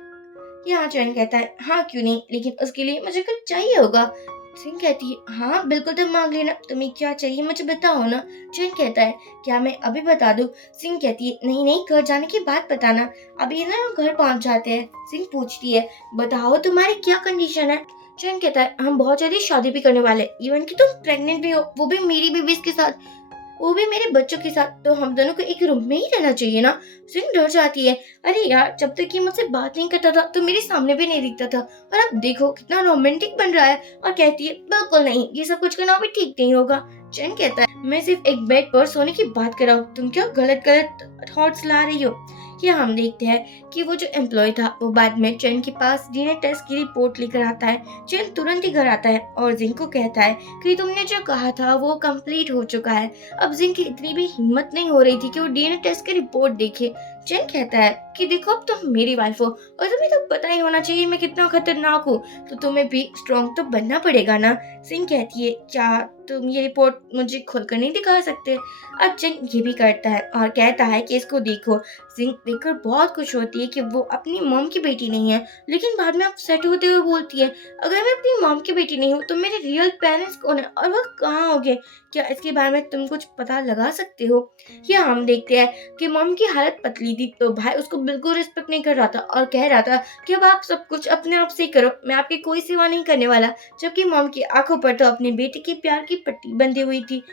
यहाँ चैन कहता है हाँ क्यों नहीं, लेकिन उसके लिए मुझे कुछ चाहिए होगा। सिंह कहती है हाँ बिल्कुल तुम मांग लेना, तुम्हें क्या चाहिए मुझे बताओ ना। चैन कहता है क्या मैं अभी बता दूं। सिंह कहती है नहीं नहीं घर जाने के बाद बताना, अभी ना हम घर पहुंच जाते हैं। सिंह पूछती है बताओ तुम्हारी क्या कंडीशन है। चैन कहता है हम बहुत जल्दी शादी भी करने वाले, इवन कि तुम प्रेग्नेंट भी हो, वो भी मेरी बेबीज के साथ, वो भी मेरे बच्चों के साथ, तो हम दोनों को एक रूम में ही रहना चाहिए ना। सिंह डर जाती है अरे यार जब तक ये मुझसे बात नहीं करता था तो मेरे सामने भी नहीं दिखता था, और अब देखो कितना रोमांटिक बन रहा है। और कहती है बिल्कुल नहीं, ये सब कुछ करना भी ठीक नहीं होगा। चैन कहता है मैं सिर्फ एक बेड पर सोने की बात कर रहा हूँ, तुम क्या गलत गलत थॉट्स ला रही हो। ये हम देखते हैं कि वो जो एम्प्लॉय था वो बाद में चैन के पास डीएनए टेस्ट की रिपोर्ट लेकर आता है। चैन तुरंत ही घर आता है और जिंग को कहता है कि तुमने जो कहा था वो कंप्लीट हो चुका है। अब जिंग की इतनी भी हिम्मत नहीं हो रही थी कि वो डीएनए टेस्ट की रिपोर्ट देखे। चैन कहता है कि देखो अब तुम मेरी वाइफ हो और तुम्हें तो पता ही होना चाहिए मैं कितना खतरनाक हूँ, तो तुम्हें भी स्ट्रॉन्ग तो बनना पड़ेगा ना। सिंह कहती है क्या तुम ये रिपोर्ट मुझे खोलकर नहीं दिखा सकते। अब चिंग ये भी करता है और कहता है कि इसको देखो। सिंह देखकर बहुत खुश होती है कि वो अपनी मॉम की बेटी नहीं है, लेकिन बाद में अपसेट होते हुए बोलती है अगर मैं अपनी मॉम की बेटी नहीं हूँ तो मेरे रियल पेरेंट्स कौन है और वो कहाँ होंगे, क्या इसके बारे में तुम कुछ पता लगा सकते हो। या हम देखते हैं कि मॉम की हालत पतली थी तो भाई उसको बिल्कुल रिस्पेक्ट नहीं कर रहा था और कह रहा था कि अब आप सब कुछ अपने आप से करो, मैं आपकी कोई सेवा नहीं करने वाला, जबकि मॉम की आंखों पर तो अपने बेटे के प्यार की पट्टी बंधी हुई थी।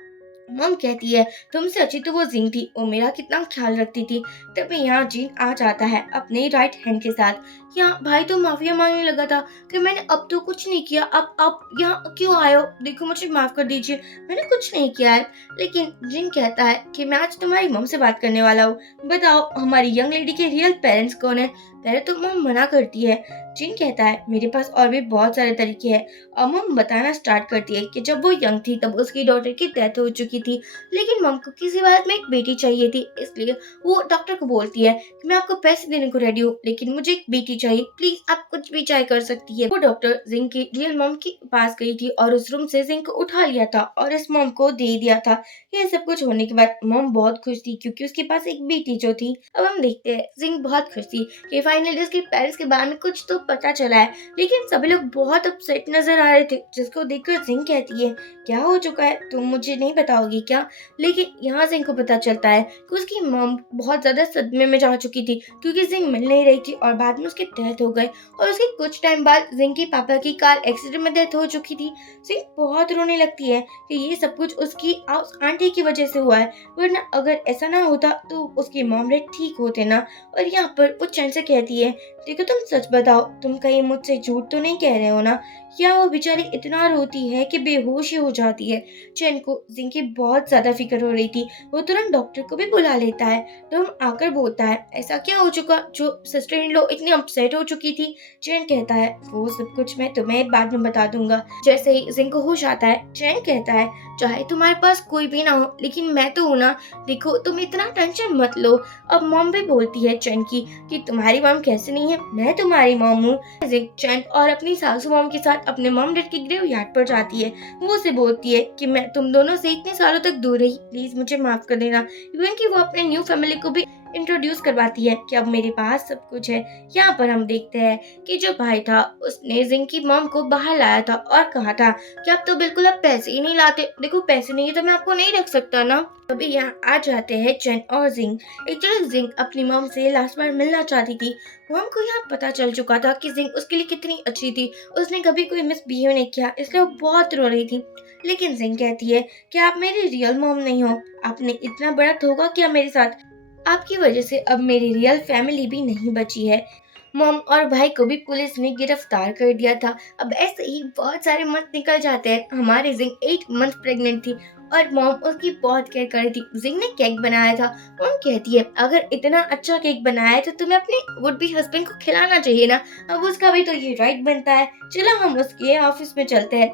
मॉम कहती है तुमसे अच्छी तो वो जिंग थी, वो मेरा कितना ख्याल रखती थी। तभी यहाँ जीन आ जाता है अपने राइट हैंड के साथ। यहाँ भाई तो माफिया मांगने लगा था कि मैंने अब तो कुछ नहीं किया, अब आप यहाँ क्यों आए हो, देखो मुझे माफ कर दीजिए मैंने कुछ नहीं किया है। लेकिन जिन कहता है कि मैं आज तुम्हारी मॉम से बात करने वाला हूँ, बताओ हमारी यंग लेडी के रियल पेरेंट्स कौन है। पहले तो मॉम मना करती है। जिन कहता है मेरे पास और भी बहुत सारे तरीके हैं। और मॉम बताना स्टार्ट करती है कि जब वो यंग थी तब उसकी डॉटर की डेथ हो चुकी थी, लेकिन मॉम को किसी हालत में एक बेटी चाहिए थी, इसलिए वो डॉक्टर को बोलती है कि मैं आपको पैसे देने को रेडी हूँ लेकिन मुझे एक बेटी चाहिए, प्लीज आप कुछ भी चाहे कर सकती है। वो डॉक्टर जिंग की रियल मॉम के पास गई थी और उस रूम से जिंग को उठा लिया था और इस मॉम को दे दिया था। ये सब कुछ होने के बाद मॉम बहुत खुश थी क्योंकि उसके पास एक बेटी जो थी। अब हम देखते हैं जिंग बहुत खुश थी कि फाइनली उसके पेरेंट्स के बारे में कुछ तो पता चला है, लेकिन सभी लोग बहुत अपसेट नजर आ रहे थे, जिसको देखकर जिंग कहती है क्या हो चुका है, तुम मुझे नहीं बताओगी क्या। लेकिन यहाँ जिंग को पता चलता है कि उसकी मॉम बहुत ज्यादा सदमे में जा चुकी थी क्योंकि जिंग मिल नहीं रही थी और बाद में उसकी डेथ हो गई, और उसके कुछ टाइम बाद जिंग के पापा की कार एक्सीडेंट में डेथ हो चुकी थी। जिंग बहुत रोने लगती है कि ये सब कुछ उसकी आंटी की वजह से हुआ है, वरना अगर ऐसा ना होता तो उसके मामले ठीक होते ना। और यहाँ पर वो चैन से कहती है देखो तुम सच बताओ, तुम कहीं मुझसे झूठ तो नहीं कह रहे हो ना। या वो बेचारी इतना रोती है कि बेहोश ही हो जाती है। चैन को जिंग की बहुत ज्यादा फिक्र हो रही थी, वो तुरंत डॉक्टर को भी बुला लेता है। तो हम आकर बोलता है ऐसा क्या हो चुका जो सिस्टर इन लॉ इतनी अपसेट हो चुकी थी। चैन कहता है वो सब कुछ मैं तुम्हें बाद में बता दूंगा। जैसे ही जिंग को होश आता है चैन कहता है चाहे तुम्हारे पास कोई भी ना हो लेकिन मैं तो हूं ना, देखो तुम इतना टेंशन मत लो। अब मॉम भी बोलती है चैन की कि तुम्हारी मॉम कैसे नहीं है, मैं तुम्हारी मॉम हूँ। चैन और अपनी सासू मॉम के साथ अपने मॉम डैड के ग्रेव यार्ड पर जाती है। वो उसे बोलती है कि मैं तुम दोनों से इतने सालों तक दूर रही, प्लीज मुझे माफ कर देना। इवन कि वो अपने न्यू फैमिली को भी इंट्रोड्यूस करवाती है कि अब मेरे पास सब कुछ है। यहाँ पर हम देखते हैं कि जो भाई था उसने जिंग की मॉम को बाहर लाया था और कहा था कि अब तो बिल्कुल आप पैसे ही नहीं लाते, देखो पैसे नहीं है तो मैं आपको नहीं रख सकता ना। अभी यहाँ आ जाते हैं चैन और जिंग। एक्चुअली जिंग अपनी मॉम से लास्ट बार मिलना चाहती थी। मॉम को यहाँ पता चल चुका था कि जिंग उसके लिए कितनी अच्छी थी, उसने कभी कोई मिसबिहेव नहीं किया, इसलिए वो बहुत रो रही थी। लेकिन जिंग कहती है कि आप मेरी रियल मॉम नहीं हो, आपने इतना बड़ा धोखा किया मेरे साथ। आपकी वजह से अब मेरी रियल फैमिली भी नहीं बची है। मॉम और भाई को भी पुलिस ने गिरफ्तार कर दिया था। अब ऐसे ही बहुत सारे मंथ निकल जाते हैं। हमारी जिंग 8 मंथ प्रेग्नेंट थी और मॉम उसकी बहुत केयर कर रही थी। जिंग ने केक बनाया था। मॉम कहती है अगर इतना अच्छा केक बनाया है तो तुम्हें अपने वुड बी हस्बैंड को खिलाना चाहिए ना। अब उसका भी तो ये राइट बनता है। चलो हम उसके ऑफिस में चलते हैं।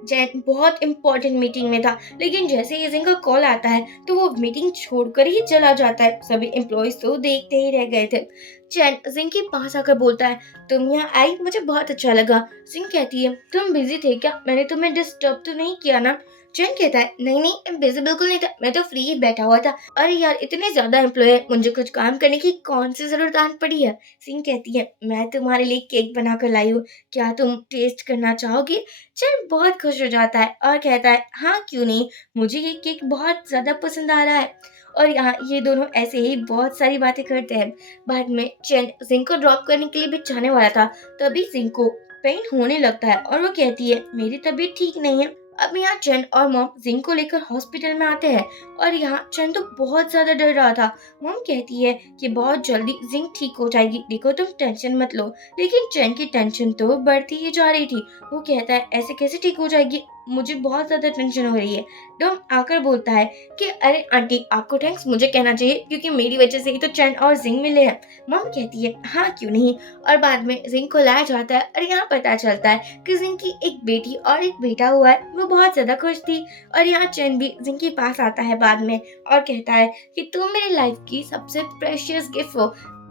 जैन बहुत इंपॉर्टेंट मीटिंग में था, लेकिन जैसे ही जिंग का कॉल आता है तो वो मीटिंग छोड़कर ही चला जाता है। सभी एम्प्लॉयज तो देखते ही रह गए थे। चैन जिंग के पास आकर बोलता है तुम यहाँ आई मुझे बहुत अच्छा लगा। जिंग कहती है तुम बिजी थे क्या, मैंने तुम्हें डिस्टर्ब तो नहीं किया ना। चैन कहता है नहीं नहीं बिजी बिल्कुल नहीं था, मैं तो फ्री ही बैठा हुआ था। अरे यार इतने ज्यादा एम्प्लॉय है, मुझे कुछ काम करने की कौन सी जरूरत आन पड़ी है। सिंह कहती है मैं तुम्हारे लिए केक बनाकर लाई हूँ, क्या तुम टेस्ट करना चाहोगी। चैन बहुत खुश हो जाता है और कहता है हाँ क्यों नहीं, मुझे ये केक बहुत ज्यादा पसंद आ रहा है। और यहाँ ये दोनों ऐसे ही बहुत सारी बातें करते हैं। बाद में चैन जिंग को ड्रॉप करने के लिए भी जाने वाला था, तभी जिंग को पेन होने लगता है और वो कहती है मेरी तबीयत ठीक नहीं है। अब यहाँ चैन और मॉम जिंग को लेकर हॉस्पिटल में आते हैं और यहाँ चैन तो बहुत ज्यादा डर रहा था। मॉम कहती है कि बहुत जल्दी जिंग ठीक हो जाएगी, देखो तुम टेंशन मत लो। लेकिन चैन की टेंशन तो बढ़ती ही जा रही थी। वो कहता है ऐसे कैसे ठीक हो जाएगी, मुझे बहुत ज्यादा टेंशन हो रही है। डॉम आकर बोलता है कि अरे आंटी आपको थैंक्स मुझे कहना चाहिए, क्योंकि मेरी वजह से ही तो चैन और जिंग मिले हैं। मॉम कहती है हाँ क्यों नहीं। और बाद में जिंग को लाया जाता है और यहाँ पता चलता है कि जिंग की एक बेटी और एक बेटा हुआ है। वो बहुत ज्यादा खुश थी। और यहाँ चैन भी जिंग के पास आता है बाद में और कहता है कि तुम मेरी लाइफ की सबसे प्रेशियस गिफ्ट हो,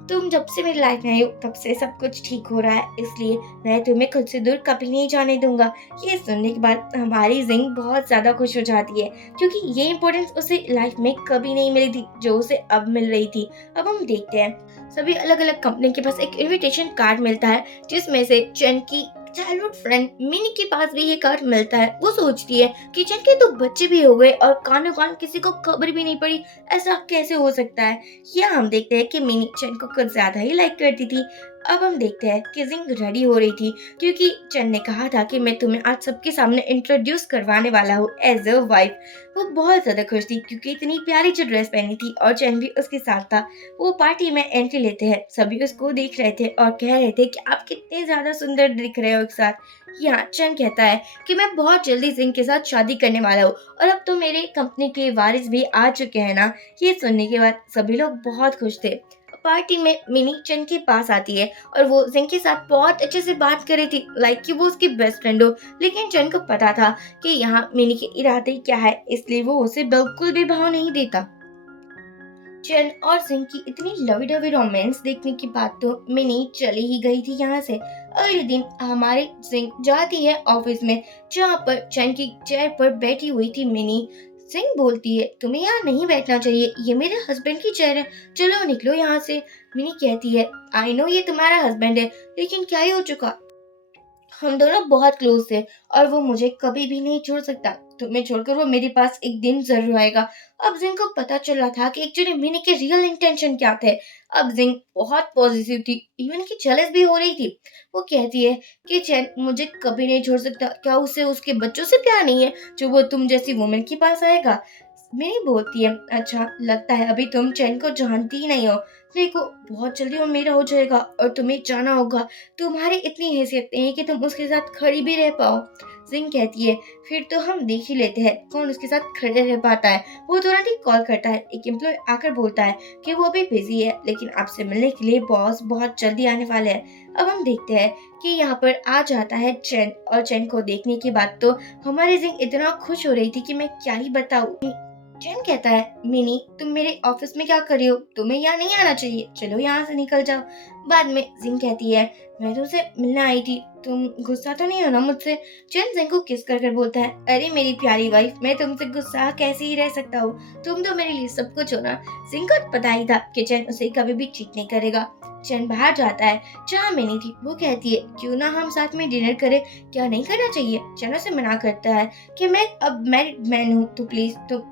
तुम जब से मेरी लाइफ में आई हो तब से सब कुछ ठीक हो रहा है, इसलिए मैं तुम्हें खुद से दूर कभी नहीं जाने दूंगा। ये सुनने के बाद हमारी जिंग बहुत ज्यादा खुश हो जाती है, क्योंकि ये इम्पोर्टेंस उसे लाइफ में कभी नहीं मिली थी जो उसे अब मिल रही थी। अब हम देखते हैं सभी अलग अलग कंपनी के पास एक इनविटेशन कार्ड मिलता है, जिसमें से चैन की चाइल्डहुड फ्रेंड मिनी के पास भी ये कार्ड मिलता है। वो सोचती है कि चैन के तो बच्चे भी हो गए और कानों कान किसी को खबर भी नहीं पड़ी, ऐसा कैसे हो सकता है। यहाँ हम देखते हैं कि मिनी चैन को कुछ ज्यादा ही लाइक करती थी। अब हम देखते हैं कि जिंग रेडी हो रही थी, क्योंकि चैन ने कहा था कि मैं तुम्हें आज सबके सामने इंट्रोड्यूस करवाने वाला हूँ एज अ वाइफ। वो बहुत ज्यादा खुश थी क्योंकि इतनी प्यारी जो ड्रेस पहनी थी और चैन भी उसके साथ था। वो पार्टी में एंट्री लेते हैं, सभी उसको देख रहे थे और कह रहे थे कि आप कितने ज्यादा सुंदर दिख रहे हो एक साथ। यहाँ चैन कहता है कि मैं बहुत जल्दी जिंग के साथ शादी करने वाला हूँ और अब तो मेरे कंपनी के वारिस भी आ चुके हैं ना। ये सुनने के बाद सभी लोग बहुत खुश थे। पार्टी में मिनी चैन के पास आती है और वो जिंग के साथ बहुत अच्छे से बात कर रही थी, लाइक कि वो उसकी बेस्ट फ्रेंड हो। लेकिन चैन को पता था कि यहाँ मिनी के इरादे क्या है, इसलिए वो उसे बिल्कुल भी भाव नहीं देता। चैन और जिंग की इतनी लवी डवी रोमांस देखने के बाद तो मिनी चली ही गई थी यहाँ से। अगले दिन हमारी जिंग जाती है ऑफिस में, जहाँ पर चैन की चेयर पर बैठी हुई थी मिनी। जिंग बोलती है तुम्हें यहाँ नहीं बैठना चाहिए, ये मेरे हस्बैंड की चेयर है, चलो निकलो यहाँ से। मिनी कहती है आई नो ये तुम्हारा हस्बैंड है, लेकिन क्या ही हो चुका, हम दोनों बहुत क्लोज थे और वो मुझे कभी भी नहीं छोड़ सकता। तुम्हें छोड़कर वो मेरे पास एक दिन जरूर आएगा। अब जिंग को पता चला था कि एक्चुअली मिनी के रियल इंटेंशन क्या थे। अब जिंग बहुत पॉजिटिव थी, इवन की जेलस भी हो रही थी। वो कहती है कि चैन मुझे कभी नहीं छोड़ सकता, क्या उसे उसके बच्चों से प्यार नहीं है जो वो तुम जैसी वुमेन के पास आएगा। मिनी बोलती है अच्छा लगता है अभी तुम चैन को जानती ही नहीं हो, देखो बहुत जल्दी वो मेरा हो जाएगा और तुम्हें जाना होगा, तुम्हारी इतनी हैसियत नहीं है कि तुम उसके साथ खड़ी भी रह पाओ। जिंग कहती है फिर तो हम देख ही लेते हैं कौन उसके साथ खड़े रह पाता है। वो तुरंत ही कॉल करता है। एक एम्प्लॉय आकर बोलता है कि वो भी बिजी है, लेकिन आपसे मिलने के लिए बॉस बहुत जल्दी आने वाले हैं। अब हम देखते हैं कि यहाँ पर आ जाता है चैन, और चैन को देखने के बाद तो हमारी जिंग इतना खुश हो रही थी कि मैं क्या ही बताऊं। चैन कहता है मिनी तुम मेरे ऑफिस में क्या कर रही हो, तुम्हें यहाँ नहीं आना चाहिए, चलो यहाँ से निकल जाओ। बाद में जिंग कहती है मैं तुमसे मिलने आई थी, तुम गुस्सा तो नहीं हो ना मुझसे। चैन जिंग को किस कर बोलता है अरे मेरी प्यारी वाइफ, मैं तुमसे गुस्सा कैसे ही रह सकता हूँ, तुम तो मेरे लिए सब कुछ हो ना। जिंग को पता ही था कि चैन उसे कभी भी चीट नहीं करेगा। चैन बाहर जाता है जहाँ मिनी थी। वो कहती है क्यों ना हम साथ में डिनर करें, क्या नहीं करना चाहिए। चैन उसे मना करता है कि मैं अब मैरिड मैन हूँ, तो प्लीज तुम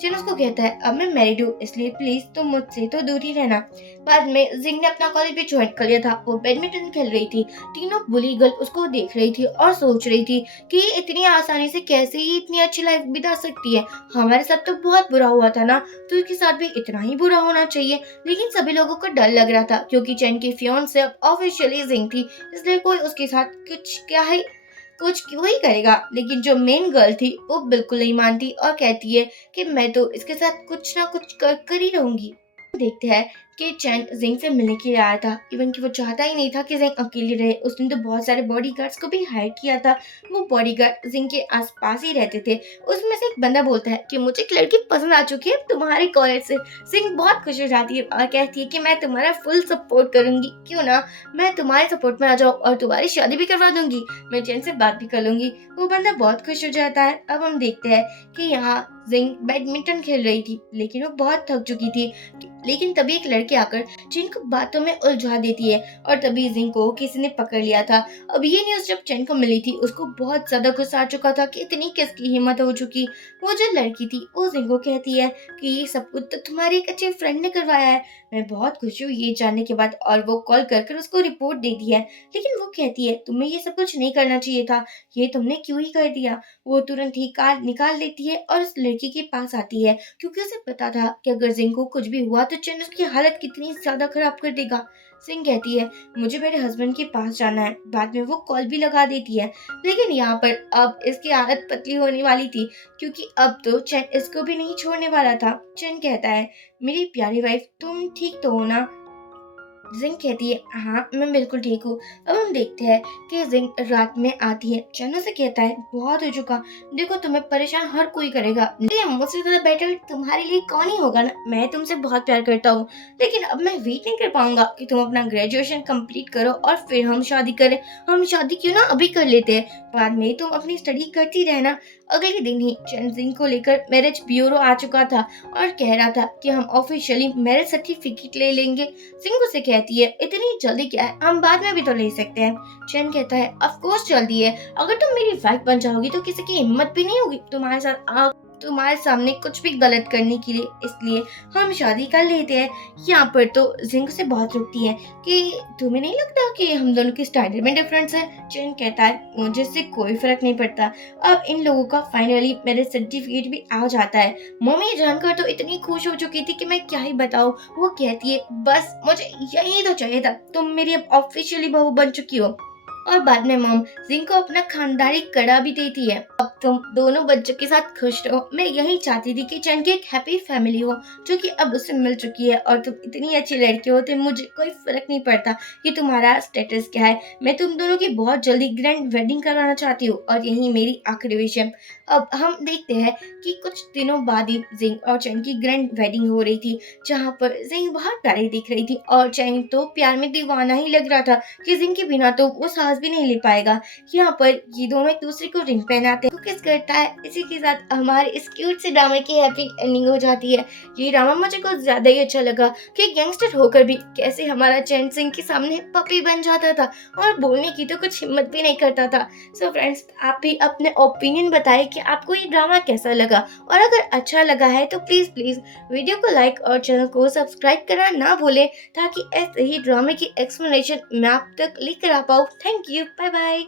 चिन उसको कहता है अब मैं मैरिड हूँ, इसलिए प्लीज तुम मुझसे तो दूर ही रहना। बाद में जिंग ने अपना कॉलेज भी ज्वाइन कर लिया था। वो बैडमिंटन खेल रही थी। तीनों बुली गर्ल उसको देख रही थी और सोच रही थी कि ये इतनी आसानी से कैसे ही इतनी अच्छी लाइफ बिता सकती है। हमारे साथ तो बहुत बुरा हुआ था ना, तो इसके साथ भी इतना ही बुरा होना चाहिए। लेकिन सभी लोगों को डर लग रहा था क्योंकि चैन की फियांसे अब ऑफिशियली जिंग थी, इसलिए कोई उसके साथ कुछ क्यों ही करेगा। लेकिन जो मेन गर्ल थी वो बिल्कुल नहीं मानती और कहती है कि मैं तो इसके साथ कुछ ना कुछ कर ही रहूंगी। देखते हैं कि चैन जिंग से मिलने के लिए आया था। इवन कि वो चाहता ही नहीं था कि जिंग अकेली रहे। उसने तो बहुत सारे बॉडीगार्ड्स को भी हायर किया था। वो बॉडीगार्ड जिंग के आसपास ही रहते थे। उसमें से एक बंदा बोलता है कि मुझे एक लड़की पसंद आ चुकी है तुम्हारे कॉलेज से। जिंग बहुत खुश हो जाती है और कहती है कि मैं तुम्हारा फुल सपोर्ट करूंगी, क्यों ना मैं तुम्हारे सपोर्ट में आ जाऊँ और तुम्हारी शादी भी करवा दूंगी। मैं चैन से बात भी कर लूंगी। वो बंदा बहुत खुश हो जाता है। अब हम देखते हैं कि यहाँ जिंग बैडमिंटन खेल रही थी, लेकिन वो बहुत थक चुकी थी। लेकिन तभी एक लड़की आकर चैन को बातों में उलझा देती है और तभी जिंग को किसी ने पकड़ लिया था। अब ये न्यूज़ जब चैन को मिली थी, उसको बहुत ज्यादा गुस्सा आ चुका था कि इतनी किसकी हिम्मत हो चुकी। वो जो लड़की थी वो जिंग को कहती है कि ये सब कुछ तो तुम्हारी एक अच्छे फ्रेंड ने करवाया है। मैं बहुत खुश हूँ ये जानने के बाद, और वो कॉल कर उसको रिपोर्ट दे दी है। लेकिन वो कहती है तुम्हें ये सब कुछ नहीं करना चाहिए था, ये तुमने क्यों ही कर दिया। वो तुरंत ही कार निकाल लेती है और उस लड़की के पास आती है क्योंकि उसे पता था कि अगर जिंग को कुछ भी हुआ तो चैन उसकी हालत कितनी ज्यादा खराब कर देगा। सिंह कहती है मुझे मेरे हस्बैंड के पास जाना है। बाद में वो कॉल भी लगा देती है। लेकिन यहाँ पर अब इसकी आदत पतली होने वाली थी क्योंकि अब तो चैन इसको भी नहीं छोड़ने वाला था। चैन कहता है मेरी प्यारी वाइफ तुम ठीक तो हो ना। जिंग कहती है हाँ मैं बिल्कुल ठीक हूँ। अब हम देखते हैं कि जिंग रात में आती है। चैनो से कहता है बहुत हो चुका, देखो तुम्हें परेशान हर कोई करेगा, ये मुझसे ज्यादा बेटर तुम्हारे लिए कौन ही होगा ना। मैं तुमसे बहुत प्यार करता हूँ, लेकिन अब मैं वेट नहीं कर पाऊंगा कि तुम अपना ग्रेजुएशन कंप्लीट करो और फिर हम शादी करें। हम शादी क्यों ना अभी कर लेते हैं, बाद में तुम अपनी स्टडी करती रहना। अगले दिन ही चैन जिंग को लेकर मैरिज ब्यूरो आ चुका था और कह रहा था कि हम ऑफिशियली मैरिज सर्टिफिकेट ले लेंगे। सिंह उसे कहती है इतनी जल्दी क्या है, हम बाद में भी तो ले सकते हैं। चैन कहता है ऑफ कोर्स जल्दी है, अगर तुम मेरी वाइफ बन जाओगी तो किसी की हिम्मत भी नहीं होगी तुम्हारे सामने कुछ भी गलत करने के लिए, इसलिए हम शादी कर लेते हैं। यहाँ पर तो जिंग से बहुत रुकती है कि तुम्हें नहीं लगता कि हम दोनों की स्टैंडर्ड में डिफरेंस है। चैन कहता है मुझे इससे कोई फर्क नहीं पड़ता। अब इन लोगों का फाइनली मैरिज सर्टिफिकेट भी आ जाता है। मम्मी जानकर तो इतनी खुश हो चुकी थी कि मैं क्या ही बताऊं। वो कहती है बस मुझे यही तो चाहिए था, तुम मेरी अब ऑफिशियली बहू बन चुकी हो। और बाद में मॉम जिंग को अपना खानदानी कड़ा भी देती है। अब तुम दोनों बच्चों के साथ खुश रहो। मैं यही चाहती थी कि चैन की एक हैप्पी फैमिली हो जो कि अब उससे मिल चुकी है, और तुम इतनी अच्छी लड़की हो तो मुझे कोई फर्क नहीं पड़ता कि तुम्हारा स्टेटस क्या है। मैं तुम दोनों की बहुत जल्दी ग्रैंड वेडिंग कराना चाहती हूँ और यही मेरी आखिरी विश है। अब हम देखते हैं कि कुछ दिनों बाद ही जिंग और चैन की ग्रैंड वेडिंग हो रही थी, जहाँ पर जिंग बहुत प्यारी दिख रही थी और चैन तो प्यार में दीवाना ही लग रहा था कि जिंग के बिना तो वो सांस भी नहीं ले पाएगा। यहाँ पर ये दोनों एक दूसरे को रिंग पहनाते हैं, किस करता है। इसी के साथ हमारे इस क्यूट से ड्रामे की हैप्पी एंडिंग हो जाती है। ये ड्रामा मुझे कुछ ज्यादा ही अच्छा लगा कि गैंगस्टर होकर भी कैसे हमारा चैन सिंह के सामने पपी बन जाता था और बोलने की तो कुछ हिम्मत भी नहीं करता था। सो फ्रेंड्स, आप भी अपने ओपिनियन बताएं कि आपको ये ड्रामा कैसा लगा, और अगर अच्छा लगा है तो प्लीज प्लीज वीडियो को लाइक और चैनल को सब्सक्राइब करना ना भूलें, ताकि ऐसे ही ड्रामे की एक्सप्लेनेशन मैं आप तक लेकर आ पाऊँ। Thank you, bye bye.